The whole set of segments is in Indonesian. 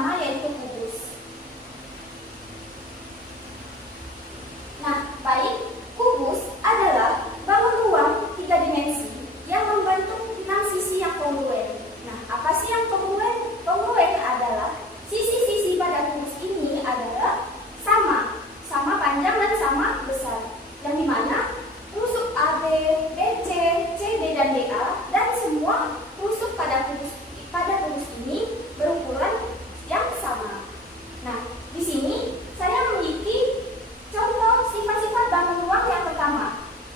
pertama yaitu kubus. Nah, baik, kubus adalah bangun ruang 3 dimensi yang membentuk 6 sisi yang kongruen. Nah, apa sih yang kongruen? Kongruen adalah sisi-sisi pada kubus ini adalah sama panjang dan sama besar. Yang dimana rusuk AB, BC, CD dan DA dan semua rusuk pada kubus ini berukuran yang sama. Nah, di sini saya memiliki contoh sifat-sifat bangun ruang yang pertama.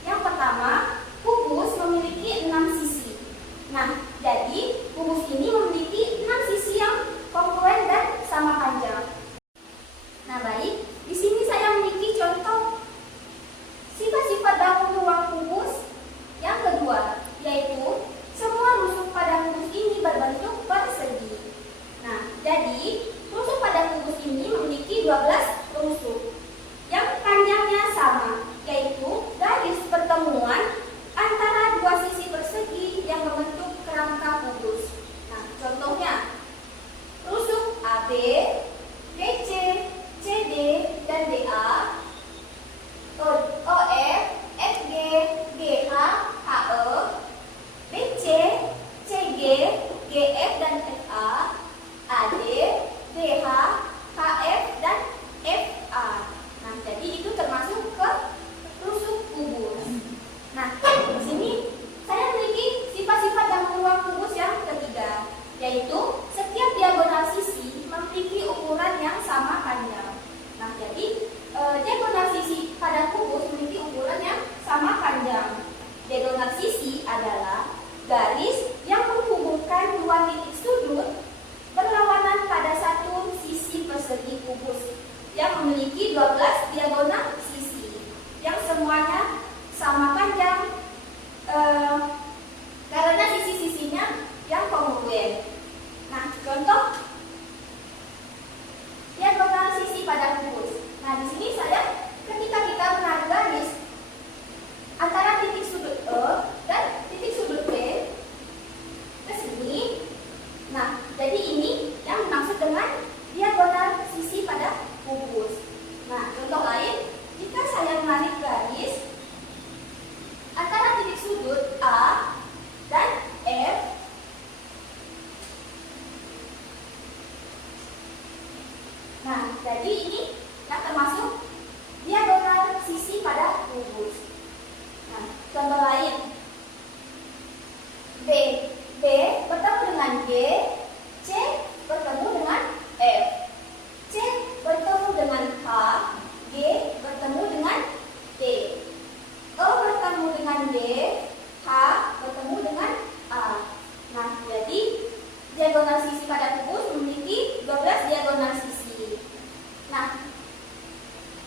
Yang pertama, kubus memiliki 6 sisi. Nah, jadi kubus ini memiliki 6 sisi yang kongruen dan sama panjang. Nah, baik, di sini saya memiliki contoh sifat-sifat bangun ruang kubus yang kedua, yaitu semua rusuk pada kubus ini berbentuk persegi. Nah, jadi rusuk pada kubus ini memiliki 12 rusuk yang panjangnya sama, yaitu garis pertemuan antara dua sisi persegi yang membentuk kerangka kubus. Nah, contohnya rusuk AB, BC, CD, dan DA, OF, FG, GH, HE, BC, CG, GF, dan FA, AD, DH, HF, dan FA. Nah, jadi itu termasuk ke rusuk kubus. Nah, di sini saya memiliki sifat-sifat bangun ruang kubus yang ketiga, yaitu setiap diagonal sisi memiliki ukuran yang sama panjang. Nah, jadi diagonal sisi pada kubus memiliki ukuran yang sama panjang. Diagonal sisi adalah garis yang menghubungkan dua titik sudut berlawanan pada satu sisi persegi kubus yang memiliki 12 diagonal sisi yang semuanya sama panjang karena sisi-sisinya yang kongruen. Nah, contoh diagonal sisi pada kubus. Nah, di sini ketika kita menarik garis antara titik sudut E dan titik sudut B ke sini. Nah, jadi ini yang dimaksud dengan diagonal sisi pada kubus. Nah, contoh lain, jika saya menarik garis antara titik sudut A dan F, nah, jadi ini yang termasuk diagonal sisi pada kubus. Nah, contoh lain, B bertemu dengan G, C bertemu dengan F, C bertemu dengan H, G bertemu dengan D, E bertemu dengan D, H bertemu dengan A. Nah, jadi diagonal sisi pada kubus memiliki 12 diagonal sisi. Nah,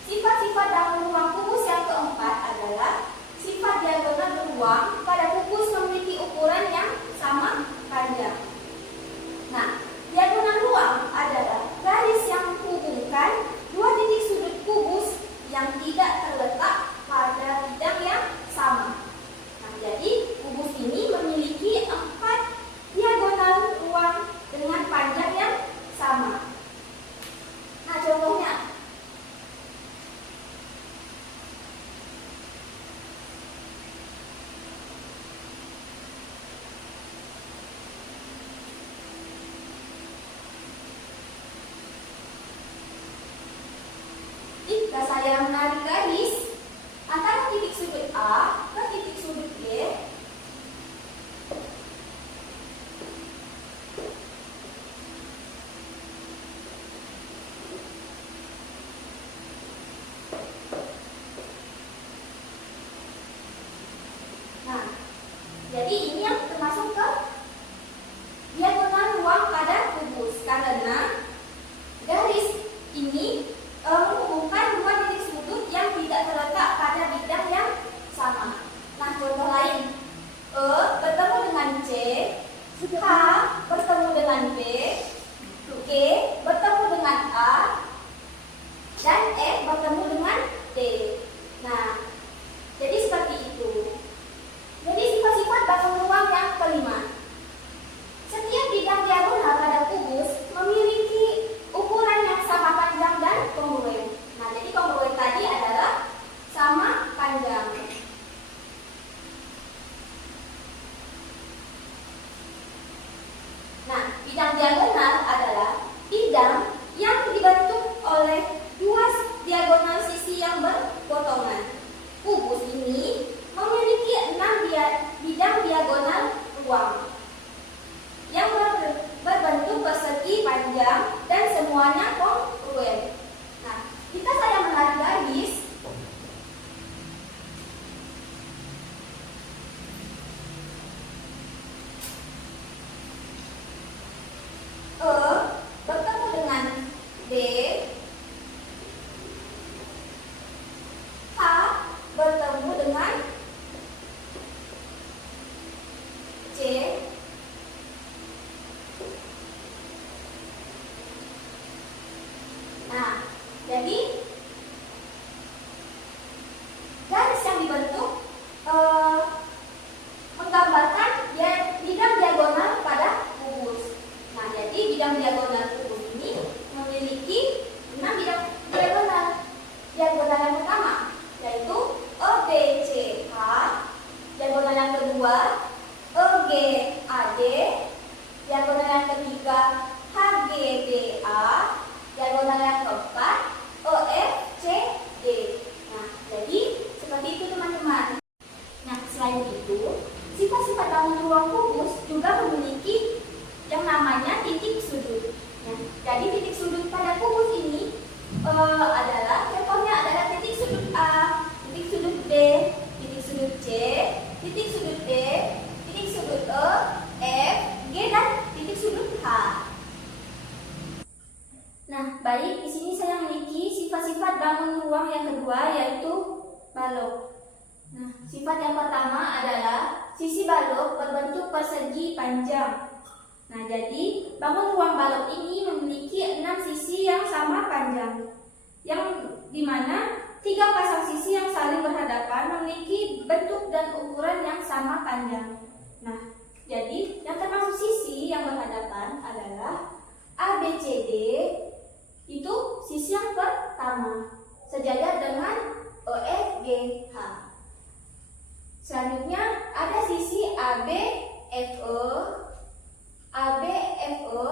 sifat-sifat bangun ruang kubus yang keempat adalah sifat diagonal baik, di sini saya memiliki sifat-sifat bangun ruang yang kedua, yaitu balok. Nah, sifat yang pertama adalah sisi balok berbentuk persegi panjang. Nah, jadi bangun ruang balok ini memiliki 6 sisi yang sama panjang, yang dimana 3 pasang sisi yang saling berhadapan memiliki bentuk dan ukuran yang sama panjang. Nah, jadi yang termasuk sisi yang berhadapan adalah ABCD, itu sisi yang pertama, sejajar dengan OFGH. Selanjutnya ada sisi ABFE, ABFE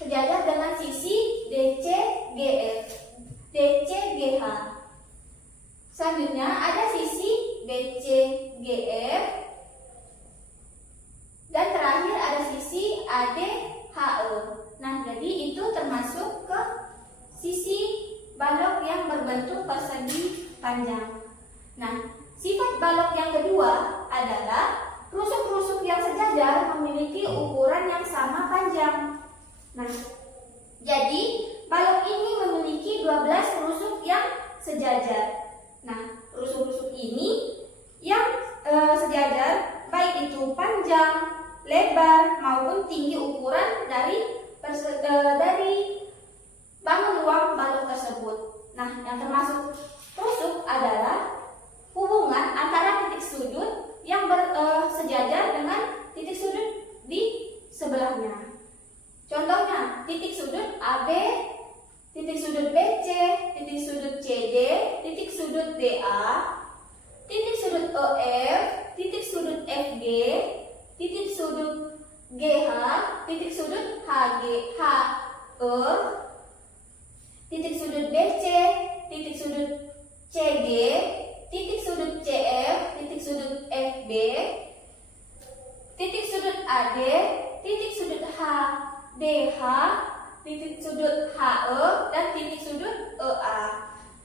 sejajar dengan sisi DCGF, DCGH. Selanjutnya ada sisi BCGF, dan terakhir ada sisi ADHE. Nah, jadi itu termasuk ke sisi balok yang berbentuk persegi panjang. Nah, sifat balok yang kedua adalah rusuk-rusuk yang sejajar memiliki ukuran yang sama panjang. Nah, jadi balok ini memiliki 12 rusuk yang sejajar. Nah, rusuk-rusuk ini yang sejajar, baik itu panjang, lebar maupun tinggi ukuran dari bangun ruang balok tersebut. Nah, yang termasuk rusuk adalah hubungan antara titik sudut yang sejajar dengan titik sudut di sebelahnya. Contohnya, titik sudut AB, titik sudut BC, titik sudut CD, titik sudut DA, titik sudut EF, titik sudut FG, titik sudut GH, titik sudut HG, HE, titik sudut BC, titik sudut CG, titik sudut CF, titik sudut FB, titik sudut AD, titik sudut HDH, titik sudut HE, dan titik sudut EA.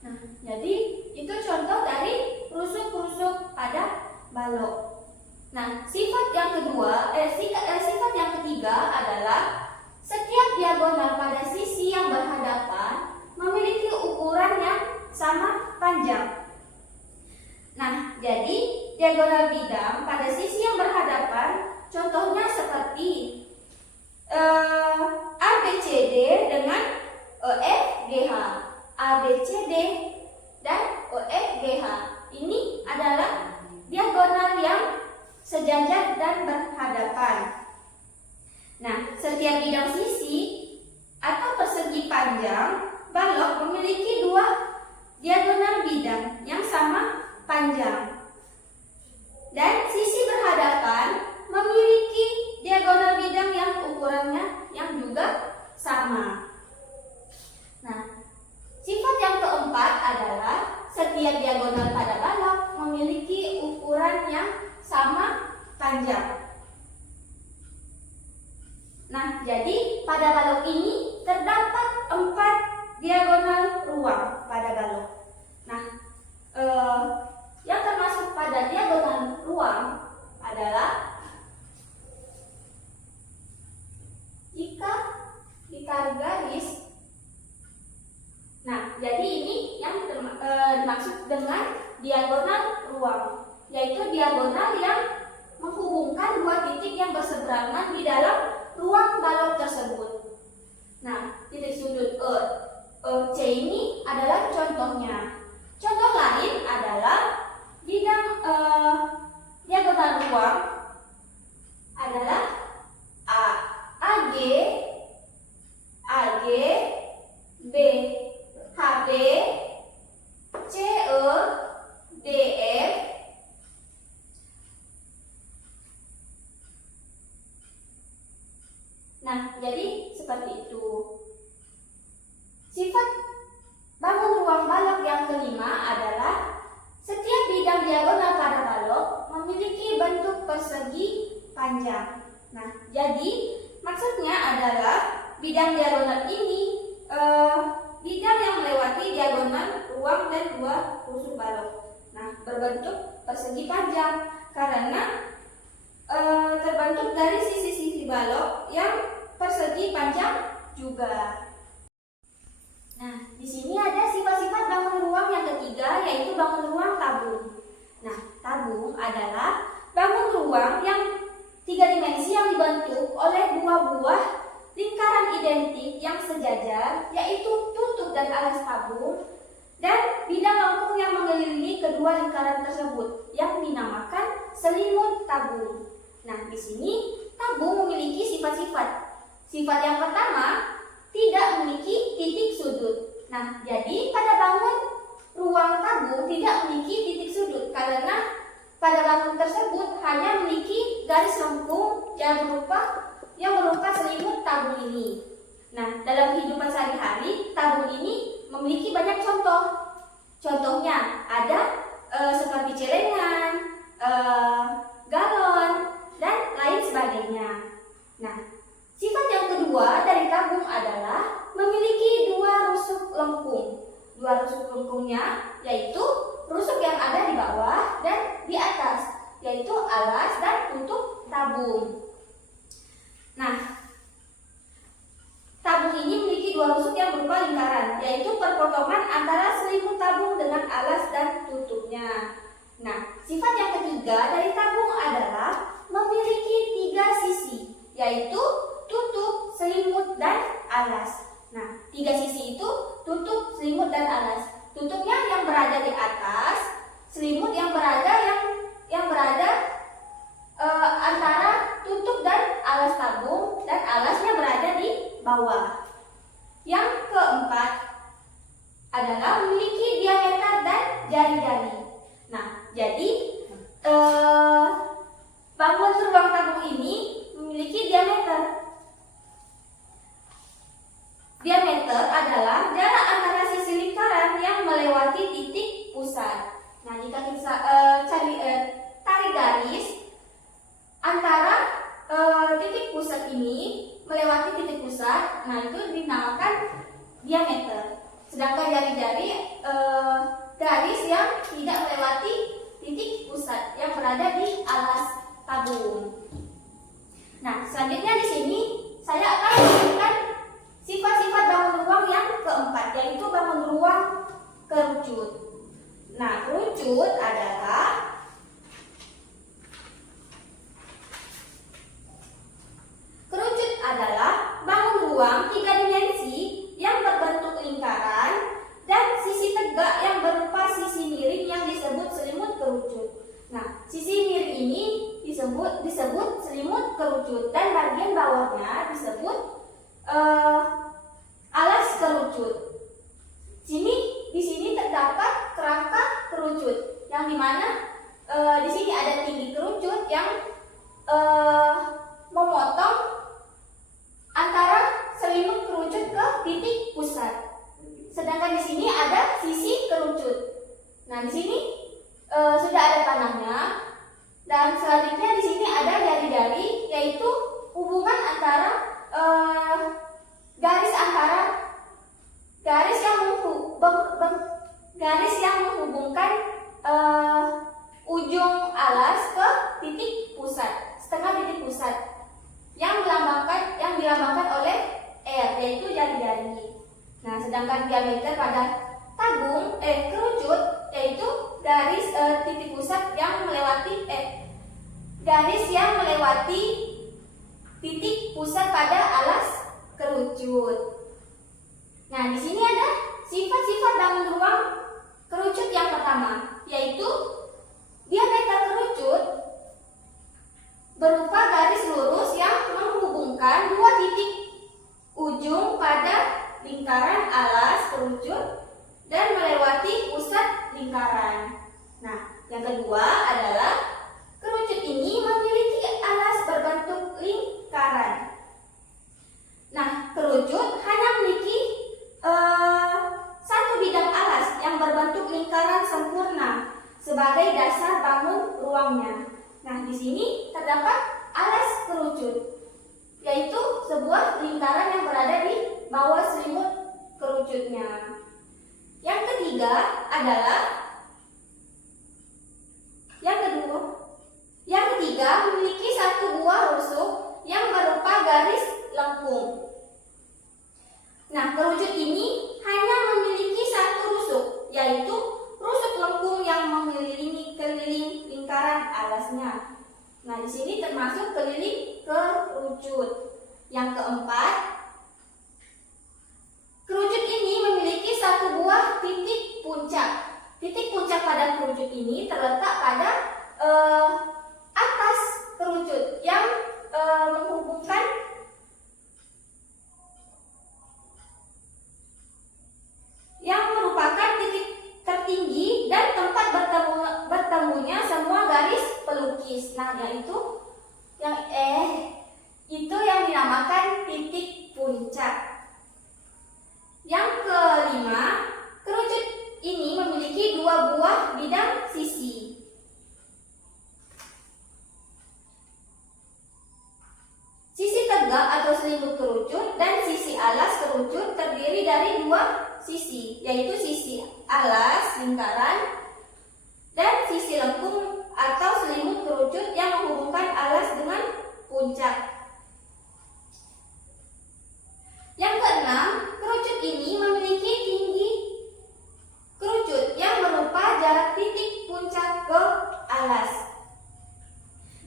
Nah, jadi itu contoh dari rusuk-rusuk pada balok. Nah, sifat yang ketiga adalah setiap diagonal pada sisi yang berhadapan memiliki ukuran yang sama panjang. Nah, jadi diagonal bidang pada sisi yang berhadapan contohnya seperti ABCD dengan EFGH, ABCD dan EFGH. Ini adalah diagonal yang sejajar dan berhadapan. Nah, setiap bidang sisi atau persegi panjang balok memiliki 2 diagonal bidang yang sama panjang. Dan sisi berhadapan memiliki diagonal bidang yang ukurannya yang juga sama. Nah, sifat yang keempat adalah setiap diagonal pada balok memiliki ukuran yang sama panjang. Nah, jadi pada balok ini terdapat 4 diagonal ruang pada balok. Nah, yang termasuk pada diagonal ruang adalah jika ditarik garis. Nah, jadi ini yang dimaksud dengan diagonal ruang, yaitu diagonal yang menghubungkan 2 titik yang berseberangan di dalam ruang balok tersebut. Nah, titik sudut C ini adalah contohnya. Contoh lain adalah bidang diagonal ruang adalah AG, B, HB, CE, DF, nah, jadi seperti itu. Sifat bangun ruang balok yang kelima adalah setiap bidang diagonal pada balok memiliki bentuk persegi panjang. Nah, jadi maksudnya adalah bidang diagonal ini bidang yang melewati diagonal ruang dan 2 rusuk balok. Nah, berbentuk persegi panjang karena terbentuk dari sisi-sisi balok yang persegi panjang juga. Nah, di sini ada sifat-sifat bangun ruang yang ketiga, yaitu bangun ruang tabung. Nah, tabung adalah bangun ruang yang tiga dimensi yang dibentuk oleh dua buah lingkaran identik yang sejajar, yaitu tutup dan alas tabung, dan bidang lengkung yang mengelilingi kedua lingkaran tersebut yang dinamakan selimut tabung. Nah, di sini tabung memiliki sifat-sifat. Sifat yang pertama, tidak memiliki titik sudut. Nah, jadi pada bangun ruang tabung tidak memiliki titik sudut karena pada bangun tersebut hanya memiliki garis lengkung yang berupa selimut tabung ini. Nah, dalam kehidupan sehari-hari, tabung ini memiliki banyak contoh. Contohnya ada seperti celengan, galon, dan lain sebagainya. Nah, sifat yang kedua dari tabung adalah memiliki dua rusuk lengkung. Dua rusuk lengkungnya yaitu rusuk yang ada di bawah dan di atas, yaitu alas dan tutup tabung. Nah, tabung ini memiliki dua rusuk yang berupa lingkaran, yaitu perpotongan antara selimut tabung dengan alas dan tutupnya. Nah, sifat yang ketiga dari tabung adalah memiliki tiga sisi, yaitu tutup, selimut, dan alas. Nah, tiga sisi itu tutup, selimut, dan alas. Tutupnya yang berada di atas, selimut yang berada antara tutup dan alas tabung, dan alasnya berada di bawah. Yang keempat adalah memiliki diameter dan jari-jari. Nah, jadi bangun ruang tabung ini memiliki diameter. Diameter adalah jarak antara sisi lingkaran yang melewati titik pusat. Nah, jika kita tarik garis antara titik pusat ini melewati titik pusat, nah itu dinamakan diameter. Sedangkan jari-jari garis yang tidak melewati titik pusat yang berada di alas tabung. Nah, selanjutnya di sini saya akan memberikan sifat-sifat bangun ruang yang keempat, yaitu bangun ruang kerucut. Nah, kerucut adalah bangun ruang tiga dimensi yang berbentuk lingkaran dan sisi tegak yang berupa sisi miring yang disebut selimut kerucut. Nah, sisi miring ini disebut selimut kerucut dan bagian bawahnya disebut alas kerucut. Di sini terdapat kerangka kerucut yang dimana di sini ada tinggi kerucut yang memotong antara selimut kerucut ke titik pusat. Sedangkan di sini ada sisi kerucut. Nah, di sini sudah ada panahnya, dan selanjutnya di sini ada jari-jari, yaitu hubungan antara garis yang menghubungkan ujung alas ke titik pusat, setengah titik pusat yang dilambangkan oleh R, yaitu jari-jari. Nah, sedangkan diameter pada tabung kerucut yaitu garis titik pusat yang melewati garis yang melewati titik pusat pada alas kerucut. Nah, di sini ada sifat-sifat bangun ruang kerucut yang pertama, yaitu diameter kerucut berupa garis lurus yang menghubungkan dua titik ujung pada lingkaran alas kerucut dan melewati pusat lingkaran. Nah, yang kedua adalah kerucut ini memiliki alas berbentuk lingkaran. Nah, kerucut hanya memiliki satu bidang alas yang berbentuk lingkaran sempurna sebagai dasar bangun ruangnya. Nah, di sini terdapat alas kerucut, yaitu sebuah lingkaran yang berada di bawah selimut kerucutnya. Yang ketiga adalah yang ketiga memiliki satu buah rusuk yang berupa garis lengkung. Nah, kerucut ini hanya termasuk keliling kerucut. Yang keempat, kerucut ini memiliki satu buah titik puncak. Titik puncak pada kerucut ini terletak pada atas kerucut yang menghubungkan yang merupakan titik tertinggi dan tempat bertemunya semua garis pelukis. Nah, yaitu itu yang dinamakan titik puncak. Yang kelima, kerucut ini memiliki dua buah bidang sisi. Sisi tegak atau selimut kerucut dan sisi alas kerucut terdiri dari dua sisi, yaitu sisi alas lingkaran dan sisi lengkung atau selimut kerucut yang menghubungkan alas dengan puncak. Yang keenam, kerucut ini memiliki tinggi kerucut yang berupa jarak titik puncak ke alas.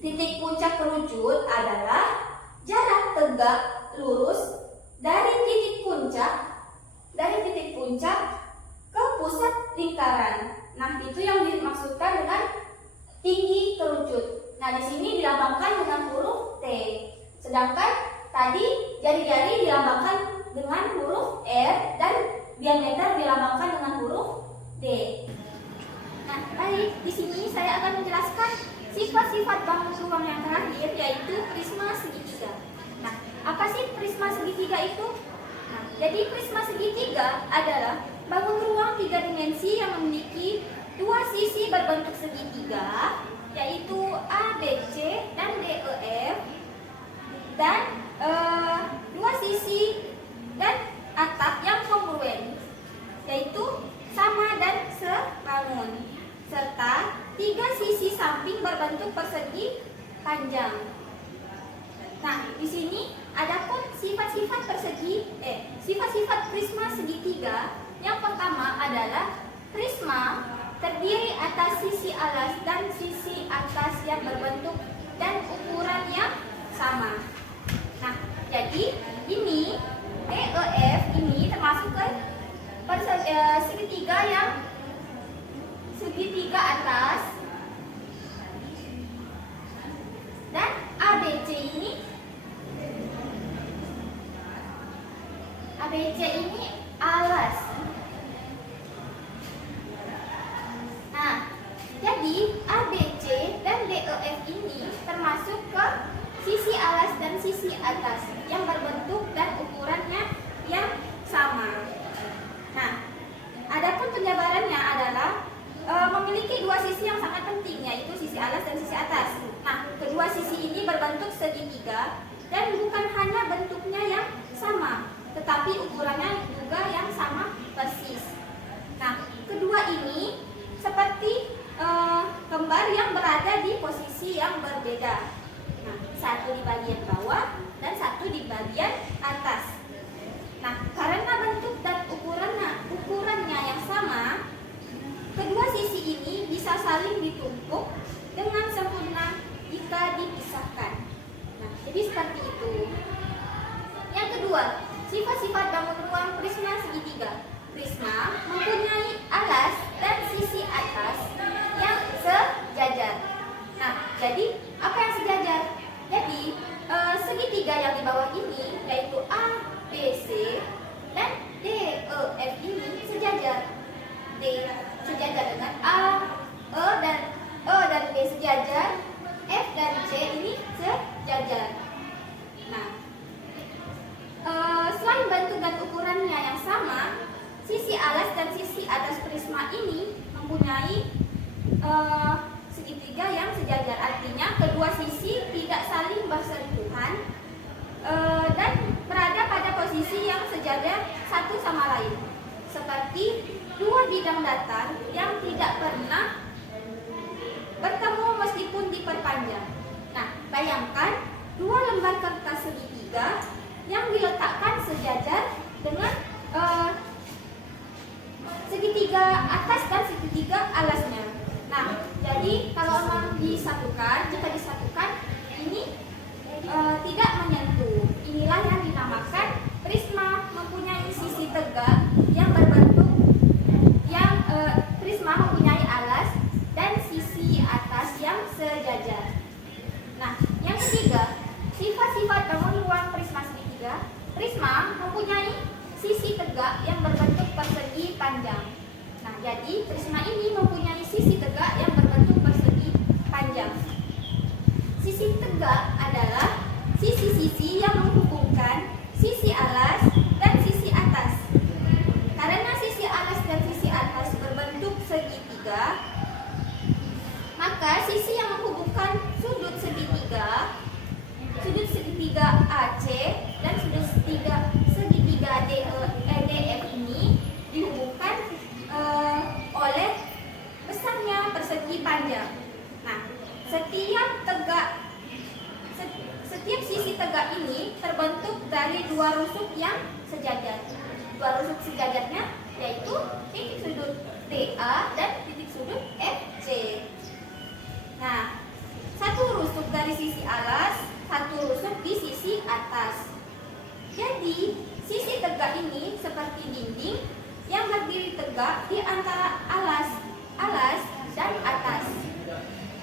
Titik puncak kerucut adalah jarak tegak lurus dari titik puncak ke pusat lingkaran. Nah, itu yang dimaksudkan dengan tinggi kerucut. Nah, di sini dilambangkan dengan huruf T. Sedangkan tadi jari-jari dilambangkan dengan huruf R dan diameter dilambangkan dengan huruf D. Nah, baik, di sini saya akan menjelaskan sifat-sifat bangun ruang yang terakhir, yaitu prisma segitiga. Nah, apa sih prisma segitiga itu? Nah, jadi prisma segitiga adalah bangun ruang tiga dimensi yang memiliki dua sisi berbentuk segitiga, yaitu ABC dan DEF, dan dua sisi dan atap yang kongruen, yaitu sama dan sebangun, serta tiga sisi samping berbentuk persegi panjang. Nah, di sini adapun sifat-sifat sifat-sifat prisma segitiga. Yang pertama adalah prisma terdiri atas sisi alas dan sisi atas yang berbentuk dan ukuran yang sama. Nah, jadi ini DEF ini termasuk ke segitiga atas, dan ABC ini alas. Nah, jadi ABC dan DEF ini termasuk ke sisi alas dan sisi atas yang berbentuk dan ukurannya yang sama. Nah, adapun penjabarannya adalah memiliki dua sisi yang sangat penting, yaitu sisi alas dan sisi atas. Nah, kedua sisi ini berbentuk segitiga dan bukan hanya bentuknya yang sama, tetapi ukurannya juga yang sama persis. Nah, kedua ini seperti kembar yang berada di posisi yang berbeda. Nah, satu di bagian bawah dan satu di bagian atas. Nah, karena bentuk dan ukurannya yang sama, kedua sisi ini bisa saling ditumpuk dengan sempurna jika dipisahkan. Nah, jadi seperti itu. Yang kedua, sifat-sifat bangun ruang prisma segitiga. Prisma mempunyai alas dan sisi atas yang sejajar. Nah, jadi apa yang sejajar? Jadi segitiga yang di bawah ini, yaitu A, B, C dan D, E, F ini sejajar. D sejajar dengan A, E dan B sejajar, F dan C ini sejajar. Nah, selain bentuk dan ukurannya yang sama, sisi alas dan sisi atas prisma ini mempunyai segitiga yang sejajar. Artinya kedua sisi tidak saling bersentuhan dan berada pada posisi yang sejajar satu sama lain, seperti dua bidang datar yang tidak pernah bertemu meskipun diperpanjang. Nah, bayangkan dua lembar kertas segitiga yang diletakkan sejajar dengan segitiga atas dan segitiga alasnya. Nah, jadi kalau memang jika disatukan, ini mempunyai sisi tegak yang berbentuk persegi panjang. Nah, jadi prisma ini mempunyai sisi tegak yang berbentuk persegi panjang. Sisi tegak adalah sisi-sisi yang menghubungkan sisi alas dan sisi atas. Karena sisi alas dan sisi atas berbentuk segitiga, maka sisi yang menghubungkan sudut segitiga AC dan sudut segitiga DEF ini dihubungkan oleh besarnya persegi panjang. Nah, setiap sisi tegak ini terbentuk dari dua rusuk yang sejajar. Dua rusuk sejajarnya yaitu titik sudut TA dan titik sudut FC. Nah, satu rusuk dari sisi alas, satu rusuk di sisi atas. Jadi, sisi tegak ini seperti dinding yang berdiri tegak di antara alas dan atas.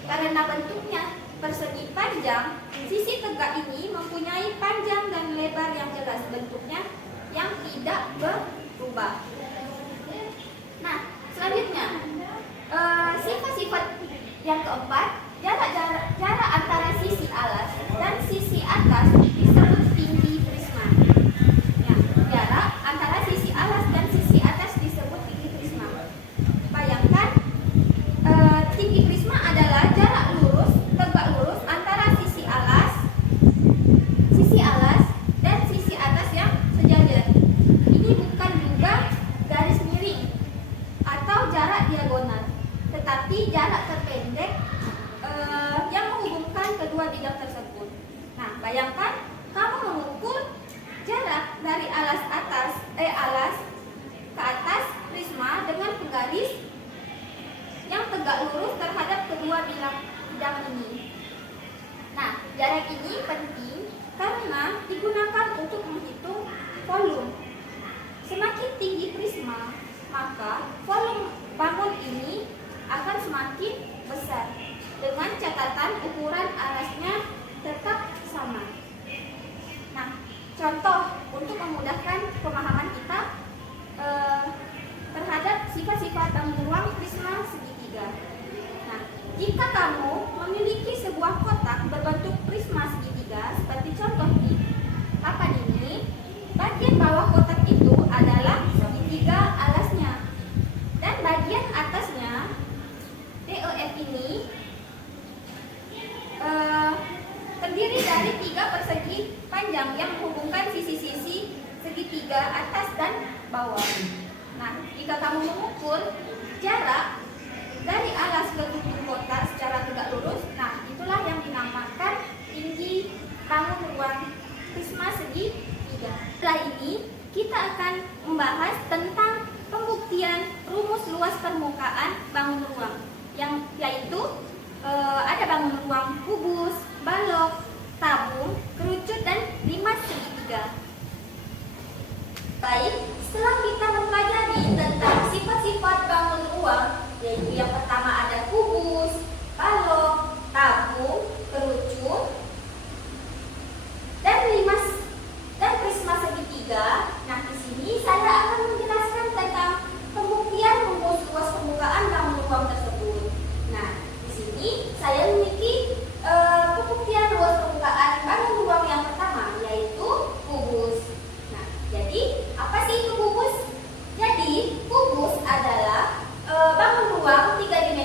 Karena bentuknya persegi panjang, sisi tegak ini mempunyai panjang dan lebar yang jelas, bentuknya yang tidak berubah. Nah, selanjutnya sifat-sifat yang keempat, jarak antara sisi alas dan sisi atas disebut tinggi prisma. Ya, jarak antara sisi alas dan sisi atas disebut tinggi prisma. Bayangkan, tinggi prisma adalah jarak tegak lurus antara sisi alas dan sisi atas yang sejajar. Ini bukan juga garis miring atau jarak diagonal, tetapi jarak terpendek yang menghubungkan kedua bidang tersebut. Nah, bayangkan kamu mengukur jarak dari alas ke atas prisma dengan penggaris yang tegak lurus terhadap kedua bidang ini. Nah, jarak ini penting karena digunakan untuk menghitung volume. Semakin tinggi prisma, maka volume bangun ini akan semakin besar, dengan catatan ukuran alasnya tetap sama. Nah, contoh untuk memudahkan pemahaman kita terhadap sifat-sifat bangun ruang prisma segitiga. Nah, jika kamu memiliki sebuah kotak berbentuk prisma segitiga seperti contoh di papan ini, bagian bawah kotak itu adalah segitiga alasnya, dan bagian atasnya DEF ini terdiri dari 3 persegi panjang yang menghubungkan sisi-sisi segitiga atas dan bawah. Nah, jika kamu mengukur jarak dari alas ke ujung kotak secara tegak lurus, nah itulah yang dinamakan tinggi bangun ruang prisma segitiga. Setelah ini kita akan membahas tentang pembuktian rumus luas permukaan bangun ruang, yang yaitu ada bangun ruang kubus, balok, tabung, kerucut, dan limas segitiga. Baik, setelah kita mempelajari tentang sifat-sifat bangun ruang, yaitu yang pertama ada kubus, balok, tabung, kerucut, dan limas dan prisma segitiga. Nah, di sini saya akan menjelaskan tentang pembuktian rumus luas permukaan bangun ruang tersebut. Nah, di sini saya memiliki pembuktian luas permukaan bangun ruang yang pertama, yaitu kubus. Nah, jadi apa sih itu kubus? Jadi kubus adalah bangun ruang 3 dimensi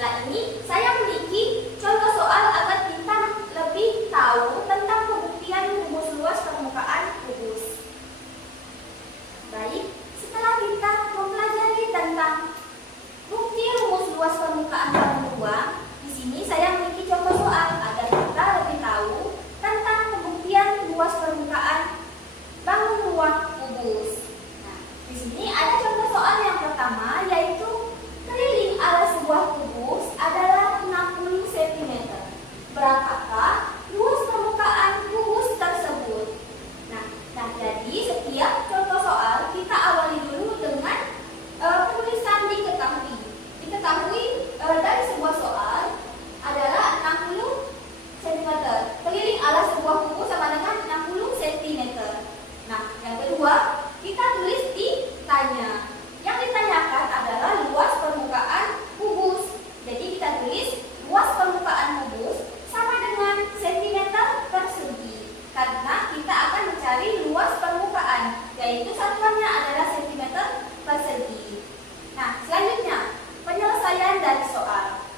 setelah ini saya memiliki contoh soal agar kita lebih tahu tentang pembuktian rumus luas permukaan kubus. Baik, setelah kita mempelajari tentang bukti rumus luas permukaan bangun ruang, di sini saya memiliki contoh soal agar kita lebih tahu tentang pembuktian luas permukaan bangun ruang kubus. Nah, di sini ada contoh soal yang pertama, yaitu keliling alas sebuah kubus adalah 60 cm. Berapakah luas permukaan kubus tersebut? Nah, jadi setiap contoh soal kita awali dulu dengan penulisan diketahui. Dari sebuah soal adalah 60 cm. Keliling alas sebuah kubus sama dengan 60 cm. Nah, yang kedua, kita tulis ditanya. Yang ditanyakan adalah luas permukaan kubus. Jadi kita tulis luas permukaan kubus sama dengan cm persegi. Karena kita akan mencari luas permukaan, yaitu satuannya adalah cm persegi. Nah, selanjutnya penyelesaian dari soal.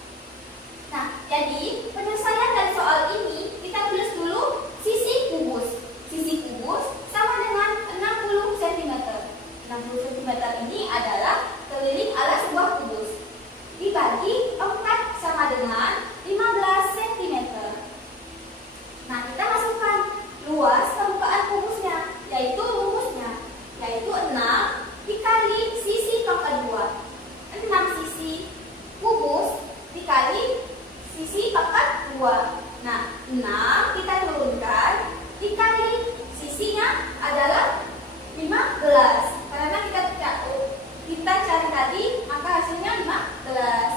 Nah, jadi penyelesaian dari soal ini kita tulis dulu sisi kubus. Sisi kubus sama dengan 60 cm. 60 cm ini adalah keliling alas sebuah kubus. Dibagi 4 sama dengan 15 cm. Nah, kita masukkan luas permukaan kubusnya, yaitu rumusnya, yaitu 6 dikali sisi pangkat 2. 6 sisi kubus dikali sisi pangkat 2. Nah, 6 kita turunkan dikali sisinya adalah 15. Karena kita cari tadi, maka hasilnya 15.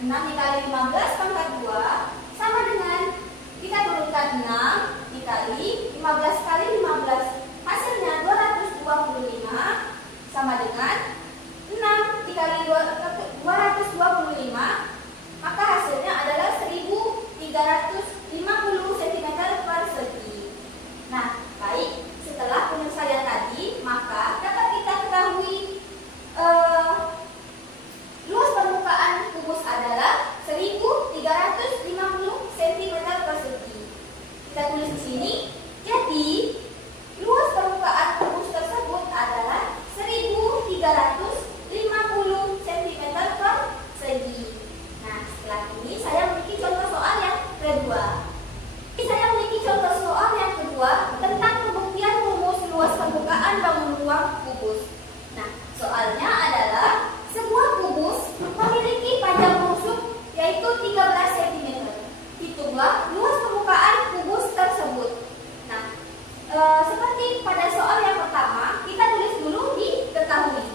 6 dikali 15 pangkat 2 sama dengan kita turunkan 6 dikali 15 kali 15. Hasilnya 225 sama dengan 6 dikali 225, maka hasilnya adalah 1350 cm persegi. Nah, baik, setelah penyelesaian tadi, maka dapat kita ketahui luas permukaan kubus adalah 1350 cm persegi. Kita tulis di sini. Jadi, luas permukaan kubus tersebut adalah 1350 cm persegi. Nah, setelah ini saya memiliki contoh soal yang kedua. Saya memiliki contoh soal yang kedua tentang pembuktian rumus luas permukaan bangun ruang kubus. Nah, soalnya adalah sebuah kubus memiliki panjang rusuk yaitu 13 cm. Hitunglah luas permukaan kubus tersebut. Nah, seperti pada soal yang pertama, kita tulis dulu diketahui.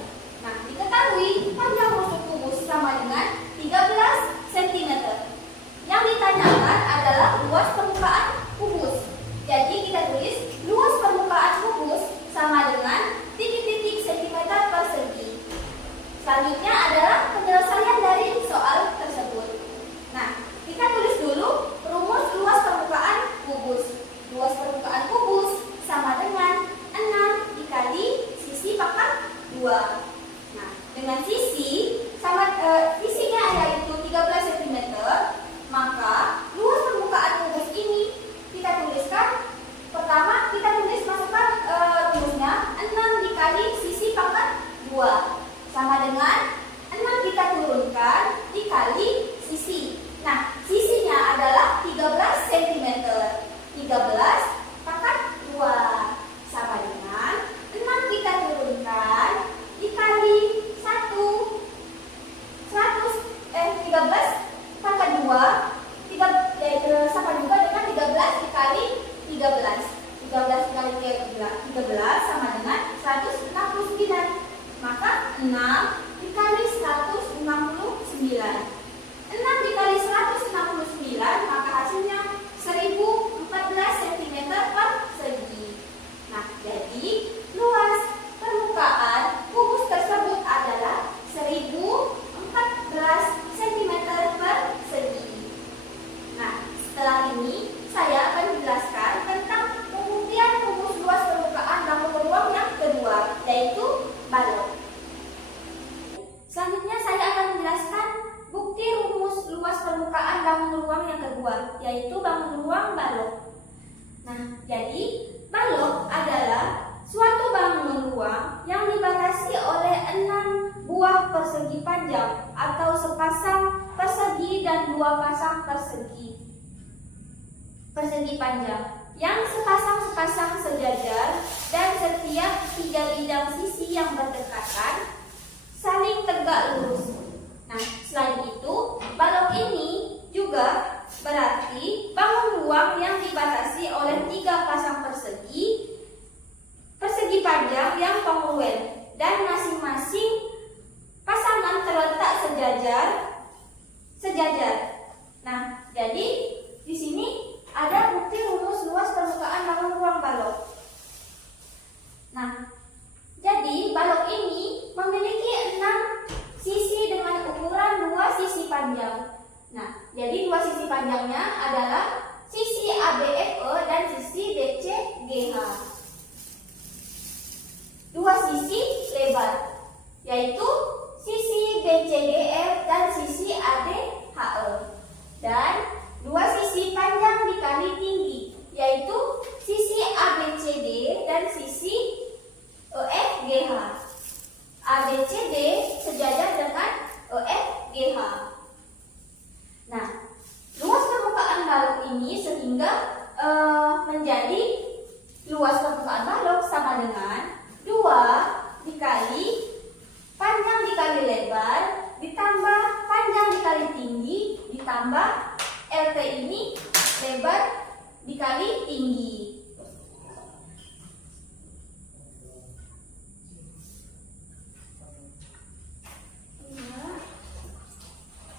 Nah, diketahui panjang rusuk kubus sama dengan 13 cm. Yang ditanyakan adalah luas permukaan kubus. Jadi kita tulis luas permukaan kubus sama dengan titik-titik cm persegi. Selanjutnya adalah penyelesaian dari soal tersebut. Nah, kita tulis dulu rumus luas permukaan kubus. Luas permukaan kubus sama dengan 6 dikali sisi pangkat 2. Nah, dengan sisi sama isinya yaitu 13 cm, maka luas permukaan kubus ini kita tuliskan. Pertama kita masukkan rumusnya 6 dikali sisi pangkat 2 sama dengan 6 kita turunkan dikali sisi. Nah, sisinya adalah 13 cm. 13 pangkat 2 sama dengan 6 kita turunkan dikali 13 pangkat 2 sama juga dengan 13 dikali 13. 13 dikali 13 sama dengan 169. Maka 6 dikali 169. kedua, yaitu bangun ruang balok. Nah, jadi balok adalah suatu bangunan ruang yang dibatasi oleh 6 buah persegi panjang atau sepasang persegi dan 2 pasang persegi panjang yang sepasang sejajar dan setiap 3 bidang sisi yang berdekatan saling tegak lurus. Nah, selain itu, balok ini juga berarti bangun ruang yang dibatasi oleh 3 pasang persegi panjang yang kongruen dan masing-masing pasangan terletak sejajar. Nah, jadi di sini ada bukti rumus luas permukaan bangun ruang balok. Nah, jadi balok ini memiliki 6 sisi dengan ukuran 2 sisi panjang. Nah, jadi 2 sisi panjangnya adalah sisi ABFE dan sisi DCGH. 2 sisi lebar, yaitu sisi BCGF dan sisi ADHE. Dan 2 sisi panjang dikali tinggi, yaitu sisi ABCD dan sisi EFGH. ABCD sejajar dengan EFGH. Nah, luas permukaan balok ini sehingga menjadi luas permukaan balok sama dengan 2 dikali panjang dikali lebar ditambah panjang dikali tinggi ditambah LT ini lebar dikali tinggi.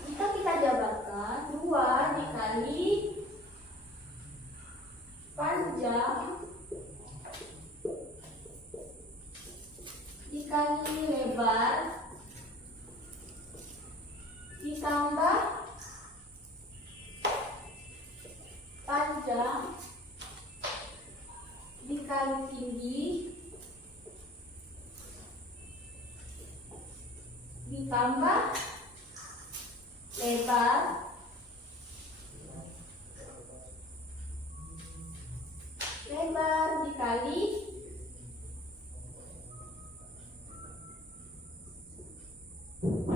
Jika kita jabarkan 2 dikali panjang dikali lebar ditambah panjang dikali tinggi ditambah lebar dikali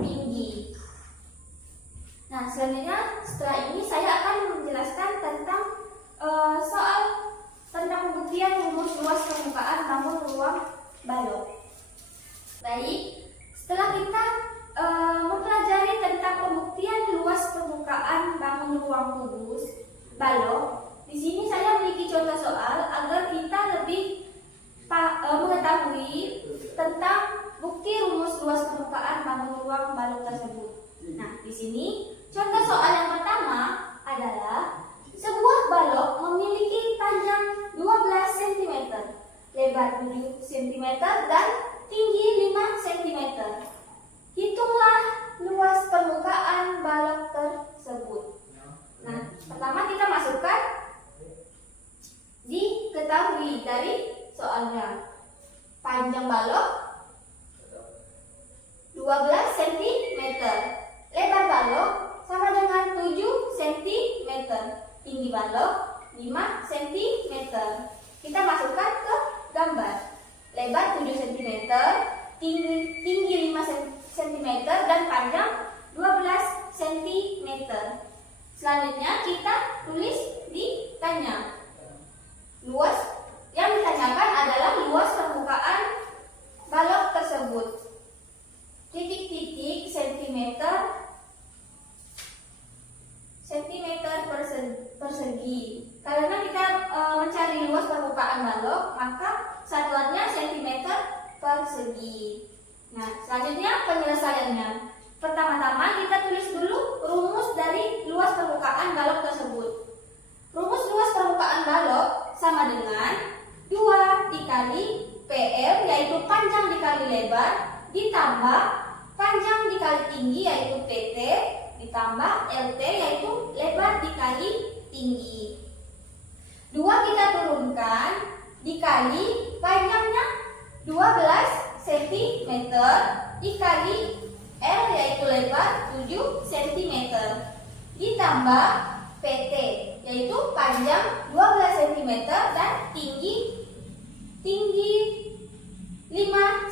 tinggi. Nah, selanjutnya setelah ini saya akan menjelaskan tentang soal tentang pembuktian rumus luas permukaan bangun ruang balok. Baik, setelah kita mempelajari tentang pembuktian luas permukaan bangun ruang kubus balok, di sini saya memiliki contoh soal agar kita lebih mengetahui tentang bukti rumus luas permukaan bangun ruang balok tersebut. Nah, di sini contoh soal yang pertama adalah sebuah balok memiliki panjang 12 cm, lebar 7 cm, dan tinggi 5 cm. Hitunglah luas permukaan balok tersebut. Nah, pertama kita masukkan diketahui dari soalnya. Panjang balok 12 cm, lebar balok sama dengan 7 cm, tinggi balok 5 cm. Kita masukkan ke gambar. Lebar 7 cm, tinggi 5 cm, dan panjang 12 cm. Selanjutnya kita tulis ditanya. Luas yang ditanyakan adalah luas permukaan balok tersebut. Titik-titik sentimeter persegi. Karena kita mencari luas permukaan balok, maka satuannya sentimeter persegi. Nah, selanjutnya penyelesaiannya. Pertama-tama kita tulis dulu rumus dari luas permukaan balok tersebut. Rumus luas permukaan balok sama dengan 2 dikali PL, yaitu panjang dikali lebar, ditambah panjang dikali tinggi, yaitu PT, ditambah LT, yaitu lebar dikali tinggi. 2 kita turunkan dikali panjangnya 12 cm dikali L, yaitu lebar 7 cm, ditambah PT, yaitu panjang 12 cm dan tinggi 5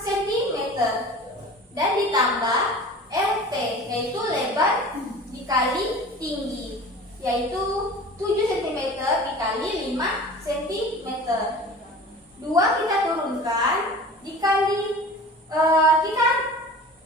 cm, dan ditambah LT, yaitu lebar dikali tinggi, yaitu 7 cm dikali 5 cm. 2 kita turunkan dikali, kita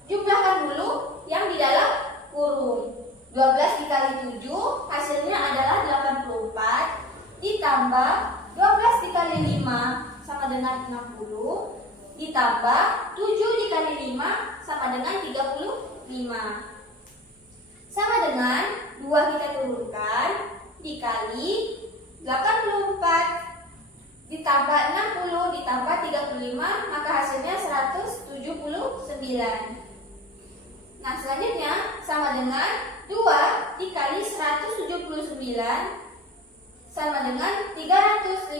jumlahkan dulu yang di dalam kurung. 12 dikali 7 hasilnya adalah 84, ditambah 12 dikali 5 sama dengan 60, ditambah 7 dikali 5 sama dengan 35, sama dengan 2 kita turunkan dikali 84 ditambah 60 ditambah 35, maka hasilnya 179. Nah, selanjutnya sama dengan 2 dikali 179 sama dengan 358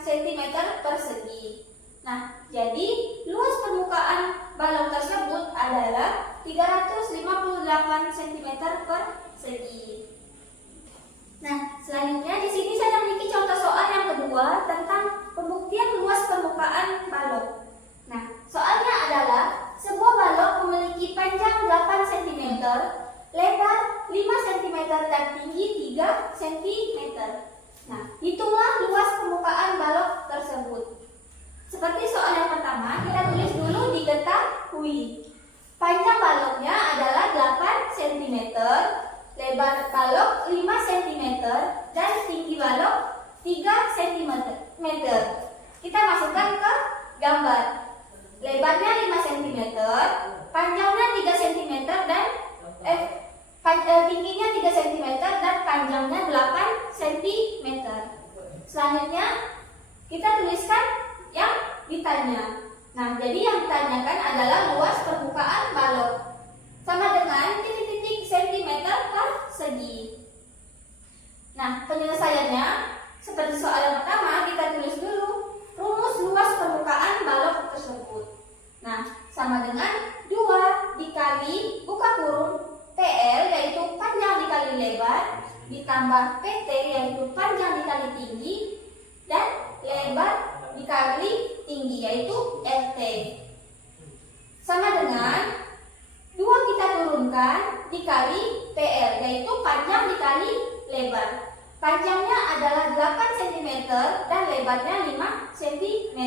cm persegi. Nah, jadi luas permukaan balok tersebut adalah 358 cm persegi. Nah, selanjutnya di sini saya memiliki contoh soal yang kedua tentang pembuktian luas permukaan balok. Nah, soalnya adalah sebuah balok memiliki panjang 8 cm, lebar 5 cm dan tinggi 3 cm. Nah, hitunglah luas permukaan balok tersebut. Seperti soal yang pertama, kita tulis dulu diketahui. Panjang baloknya adalah 8 cm, lebar balok 5 cm, dan tinggi balok 3 cm. Kita masukkan ke gambar. Lebarnya 5 cm, panjangnya 3 cm, dan tingginya 3 cm, dan panjangnya 8 cm. Selanjutnya kita tuliskan yang ditanya. Nah, jadi yang ditanyakan adalah luas permukaan balok sama dengan titik-titik cm persegi. Nah, penyelesaiannya seperti soal yang pertama, kita tulis dulu rumus luas permukaan balok tersebut. Nah, sama dengan 2 dikali buka kurung PL, yaitu panjang dikali lebar, ditambah PT, yaitu panjang dikali tinggi, dan lebar dikali tinggi, yaitu LT. Sama dengan 2 kita turunkan dikali PL, yaitu panjang dikali lebar. Panjangnya adalah 8 cm dan lebarnya 5 cm.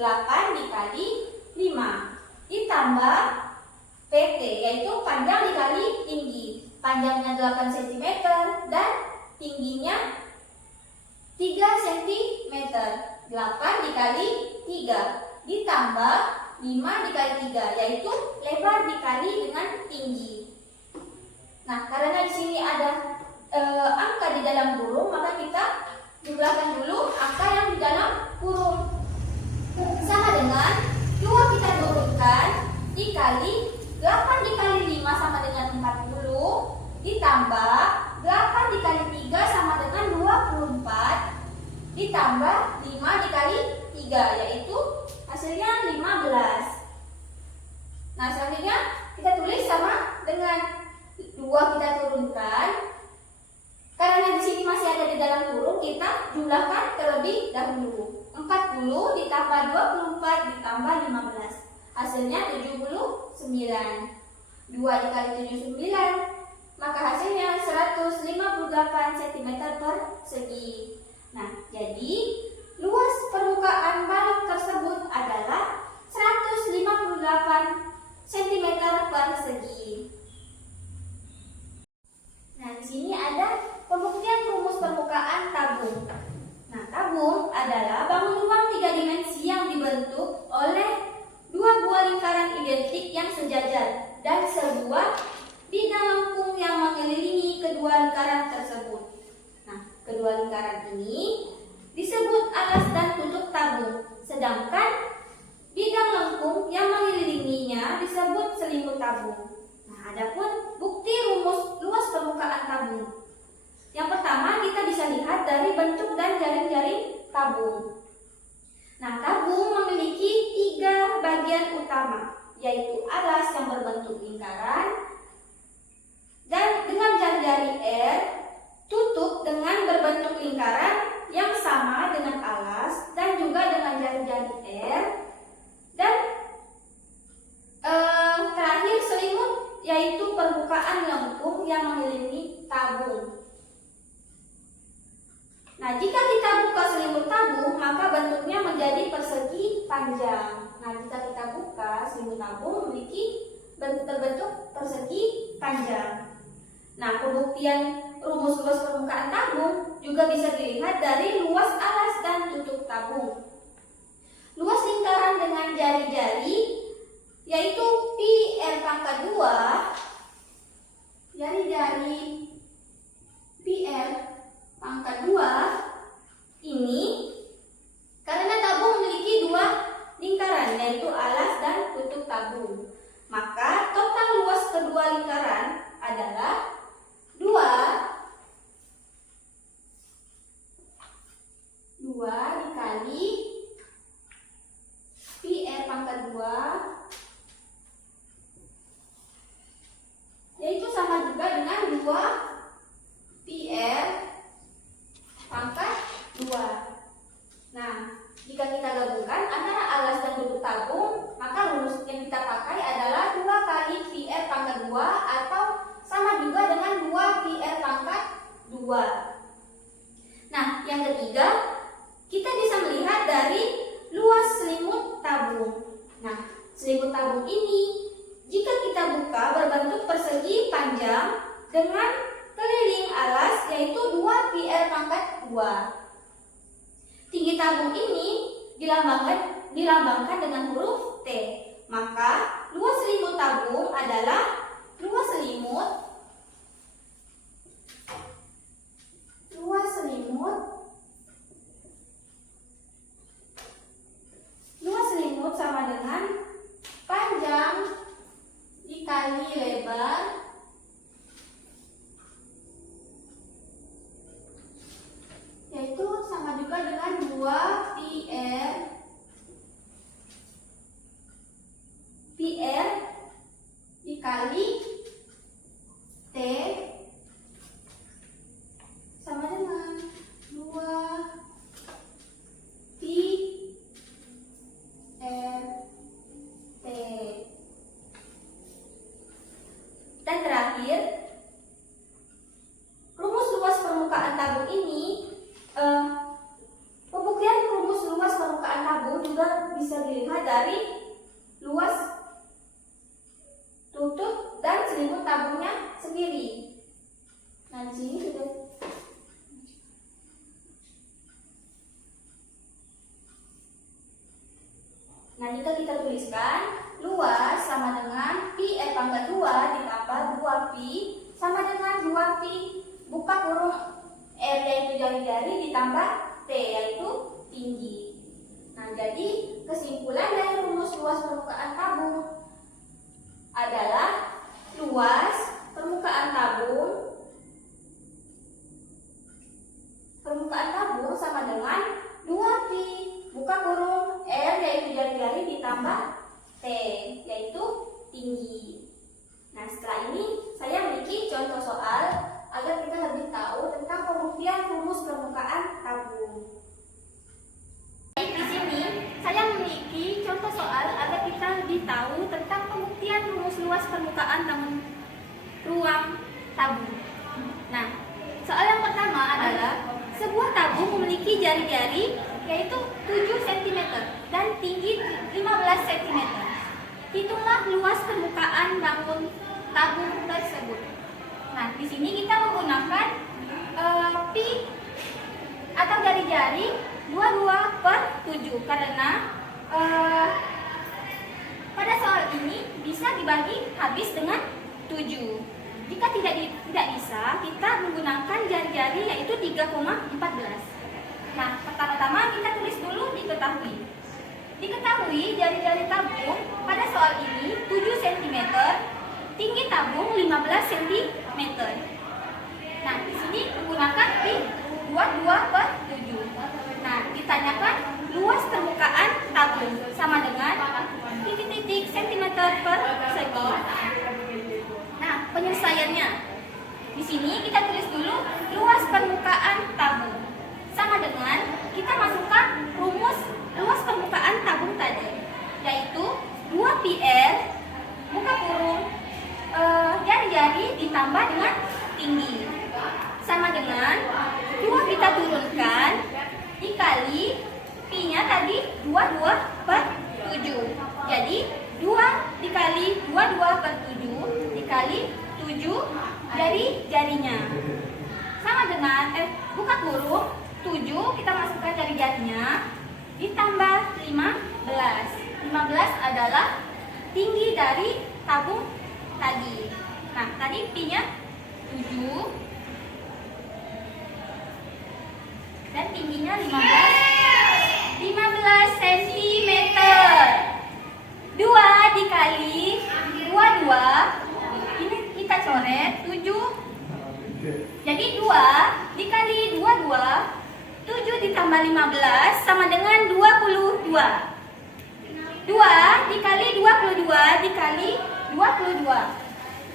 8 dikali 5 ditambah PT, yaitu panjang dikali tinggi. Panjangnya 8 cm dan tingginya 3 cm. 8 dikali 3 ditambah 5 dikali 3, yaitu lebar dikali dengan tinggi. Nah, karena di sini ada angka di dalam kurung, maka kita jumlahkan dulu angka yang di dalam kurung. Sama dengan 2 kita turunkan dikali 8 dikali 5 sama dengan 40, ditambah 8 dikali 3 sama dengan 24, ditambah 5 dikali 3, yaitu hasilnya 15. Nah, selanjutnya kita tulis sama dengan 2 kita turunkan. Karena di sini masih ada di dalam kurung, kita jumlahkan terlebih dahulu. 40 ditambah 24 ditambah 15. Hasilnya 79. 2 dikali 79, maka hasilnya 158 cm persegi. Nah, jadi luas permukaan balok tersebut adalah 158 cm persegi. Nah, di sini ada pembuktian rumus permukaan tabung. Nah, tabung adalah bangun ruang 3 dimensi yang dibentuk oleh 2 buah lingkaran identik yang sejajar dan sebuah bidang lengkung yang mengelilingi kedua lingkaran tersebut. Nah, kedua lingkaran ini disebut alas dan tutup tabung, sedangkan bidang lengkung yang mengelilinginya disebut selimut tabung. Nah, adapun bukti rumus luas permukaan tabung. Yang pertama, kita bisa lihat dari bentuk dan jaring-jaring tabung. Nah, tabung memiliki 3 bagian utama, yaitu alas yang berbentuk lingkaran dan dengan jari-jari permukaan lengkung yang mengelilingi tabung. Nah, jika kita buka selimut tabung, maka bentuknya menjadi persegi panjang. Nah, jika kita buka selimut tabung memiliki terbentuk persegi panjang. Nah, pembuktian rumus luas permukaan tabung juga bisa dilihat dari luas alas dan tutup tabung. Luas lingkaran dengan jari-jari yaitu pi r pangkat 2, jari-jari pi r pangkat 2 ini karena tabung memiliki dua lingkaran yaitu alas dan tutup tabung. Maka total luas kedua lingkaran adalah 2 dikali pi r pangkat 2 yaitu sama juga dengan 2 pi r pangkat 2. Nah, jika kita gabungkan antara alas dan tutup tabung, maka rumus yang kita pakai adalah 2 kali pi r pangkat 2 atau sama juga dengan 2 pi r pangkat 2. Nah, yang ketiga, kita bisa melihat dari luas selimut tabung. Nah, selimut tabung ini jika kita buka berbentuk persegi panjang dengan keliling alas yaitu 2 pi r pangkat 2. Tinggi tabung ini dilambangkan dengan huruf T. Maka luas selimut tabung adalah luas selimut sama dengan panjang dikali lebar yaitu sama juga dengan 2 pi r dikali T sama dengan 2 pi r T. Dan terakhir, rumus luas permukaan tabung ini pembuktian rumus luas permukaan tabung juga bisa dilihat dari luas tutup dan selimut tabungnya sendiri. Nah, di sini sudah. Nah, jika kita tuliskan luas sama dengan pi r pangkat 2 ditambah 2 pi sama dengan 2 pi buka kurung r yaitu jari-jari ditambah t yaitu tinggi. Nah, jadi kesimpulan dari rumus luas permukaan tabung adalah luas permukaan tabung sama dengan 2 pi buka kurung r yaitu jari-jari ditambah t yaitu tinggi. Nah, setelah ini saya memiliki contoh soal agar kita lebih tahu tentang pembuktian rumus permukaan tabung. Di sini saya memiliki contoh soal agar kita lebih tahu tentang pembuktian rumus luas permukaan ruang tabung. Nah, soal yang pertama adalah sebuah tabung memiliki jari-jari yaitu 7 cm dan tinggi 15 cm. Hitunglah luas permukaan bangun tabung tersebut. Nah, di sini kita menggunakan pi atau jari-jari 22/7 karena pada soal ini bisa dibagi habis dengan 7. Jika tidak bisa, kita menggunakan jari-jari yaitu 3,14. Nah, pertama-tama kita tulis dulu diketahui. Diketahui jari-jari tabung pada soal ini 7 cm, tinggi tabung 15 cm. Nah, di sini menggunakan pi 22/7. Nah, ditanyakan luas permukaan tabung sama dengan titik-titik centimeter persegi. Nah, penyelesaiannya di sini kita tulis dulu luas permukaan tabung sama dengan kita masukkan rumus luas permukaan tabung tadi yaitu 2 pi r buka kurung jari-jari ditambah dengan tinggi. Sama dengan 2 kita turunkan dikali pi-nya tadi 22/7. Jadi 2 dikali 22/7 dikali 7 jari-jarinya. Sama dengan buka kurung 7 kita masukkan jari-jarinya ditambah 15. 15 adalah tinggi dari tabung tadi. Nah, tadi pi-nya 7 dan tingginya 15 cm. 2 dikali 22 ini kita coret 7. Jadi 2 dikali 22 7 ditambah 15 sama dengan 22. 2 dikali 22 dikali 22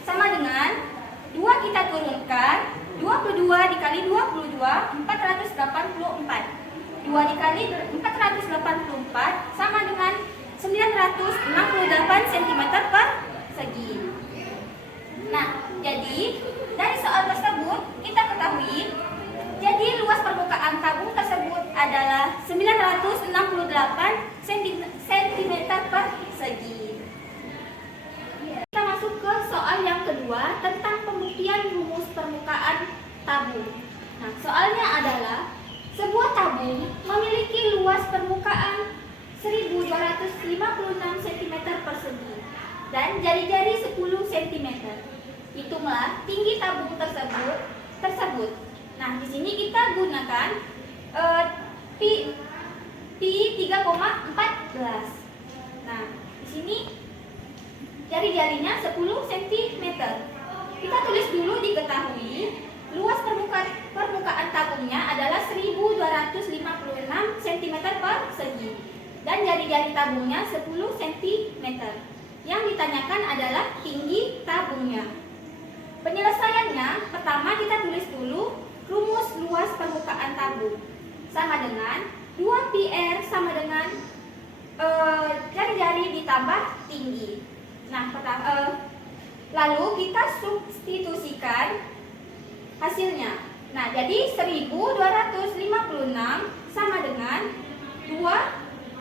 sama dengan 2 kita turunkan 22 dikali 22 484. 2 dikali 484 sama dengan 968 cm persegi. Nah, jadi dari soal tersebut kita ketahui jadi luas permukaan tabung tersebut adalah 968 cm persegi. Kita masuk ke soal yang kedua tentang pembuktian rumus permukaan tabung. Nah, soalnya adalah sebuah tabung memiliki luas permukaan 1256 cm persegi dan jari-jari 10 cm. Hitunglah tinggi tabung tersebut. Nah, di sini kita gunakan pi 3,14. Nah, di sini jari-jarinya 10 cm. Kita tulis dulu diketahui luas permukaan tabungnya adalah 1256 cm persegi dan jari-jari tabungnya 10 cm. Yang ditanyakan adalah tinggi tabungnya. Penyelesaiannya, pertama kita tulis dulu rumus luas permukaan tabung sama dengan 2πr sama dengan jari-jari ditambah tinggi. Nah, lalu kita substitusikan hasilnya. Nah, jadi 1256 sama dengan 2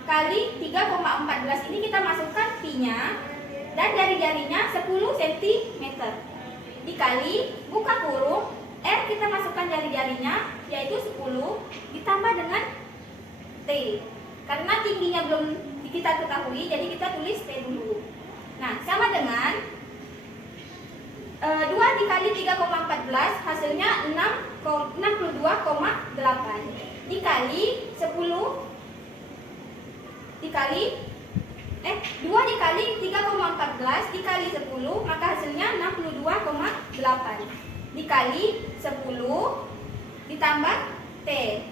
kali 3,14. Ini kita masukkan pi-nya dan jari-jarinya 10 cm. Dikali buka kurung R kita masukkan jari-jarinya yaitu 10 ditambah dengan T. Karena tingginya belum kita ketahui jadi kita tulis T dulu. Nah, sama dengan 2 dikali 3,14 hasilnya 62,8 dikali 10 dikali 2 dikali 3,14 dikali 10 maka hasilnya 62,8 dikali 10 ditambah T.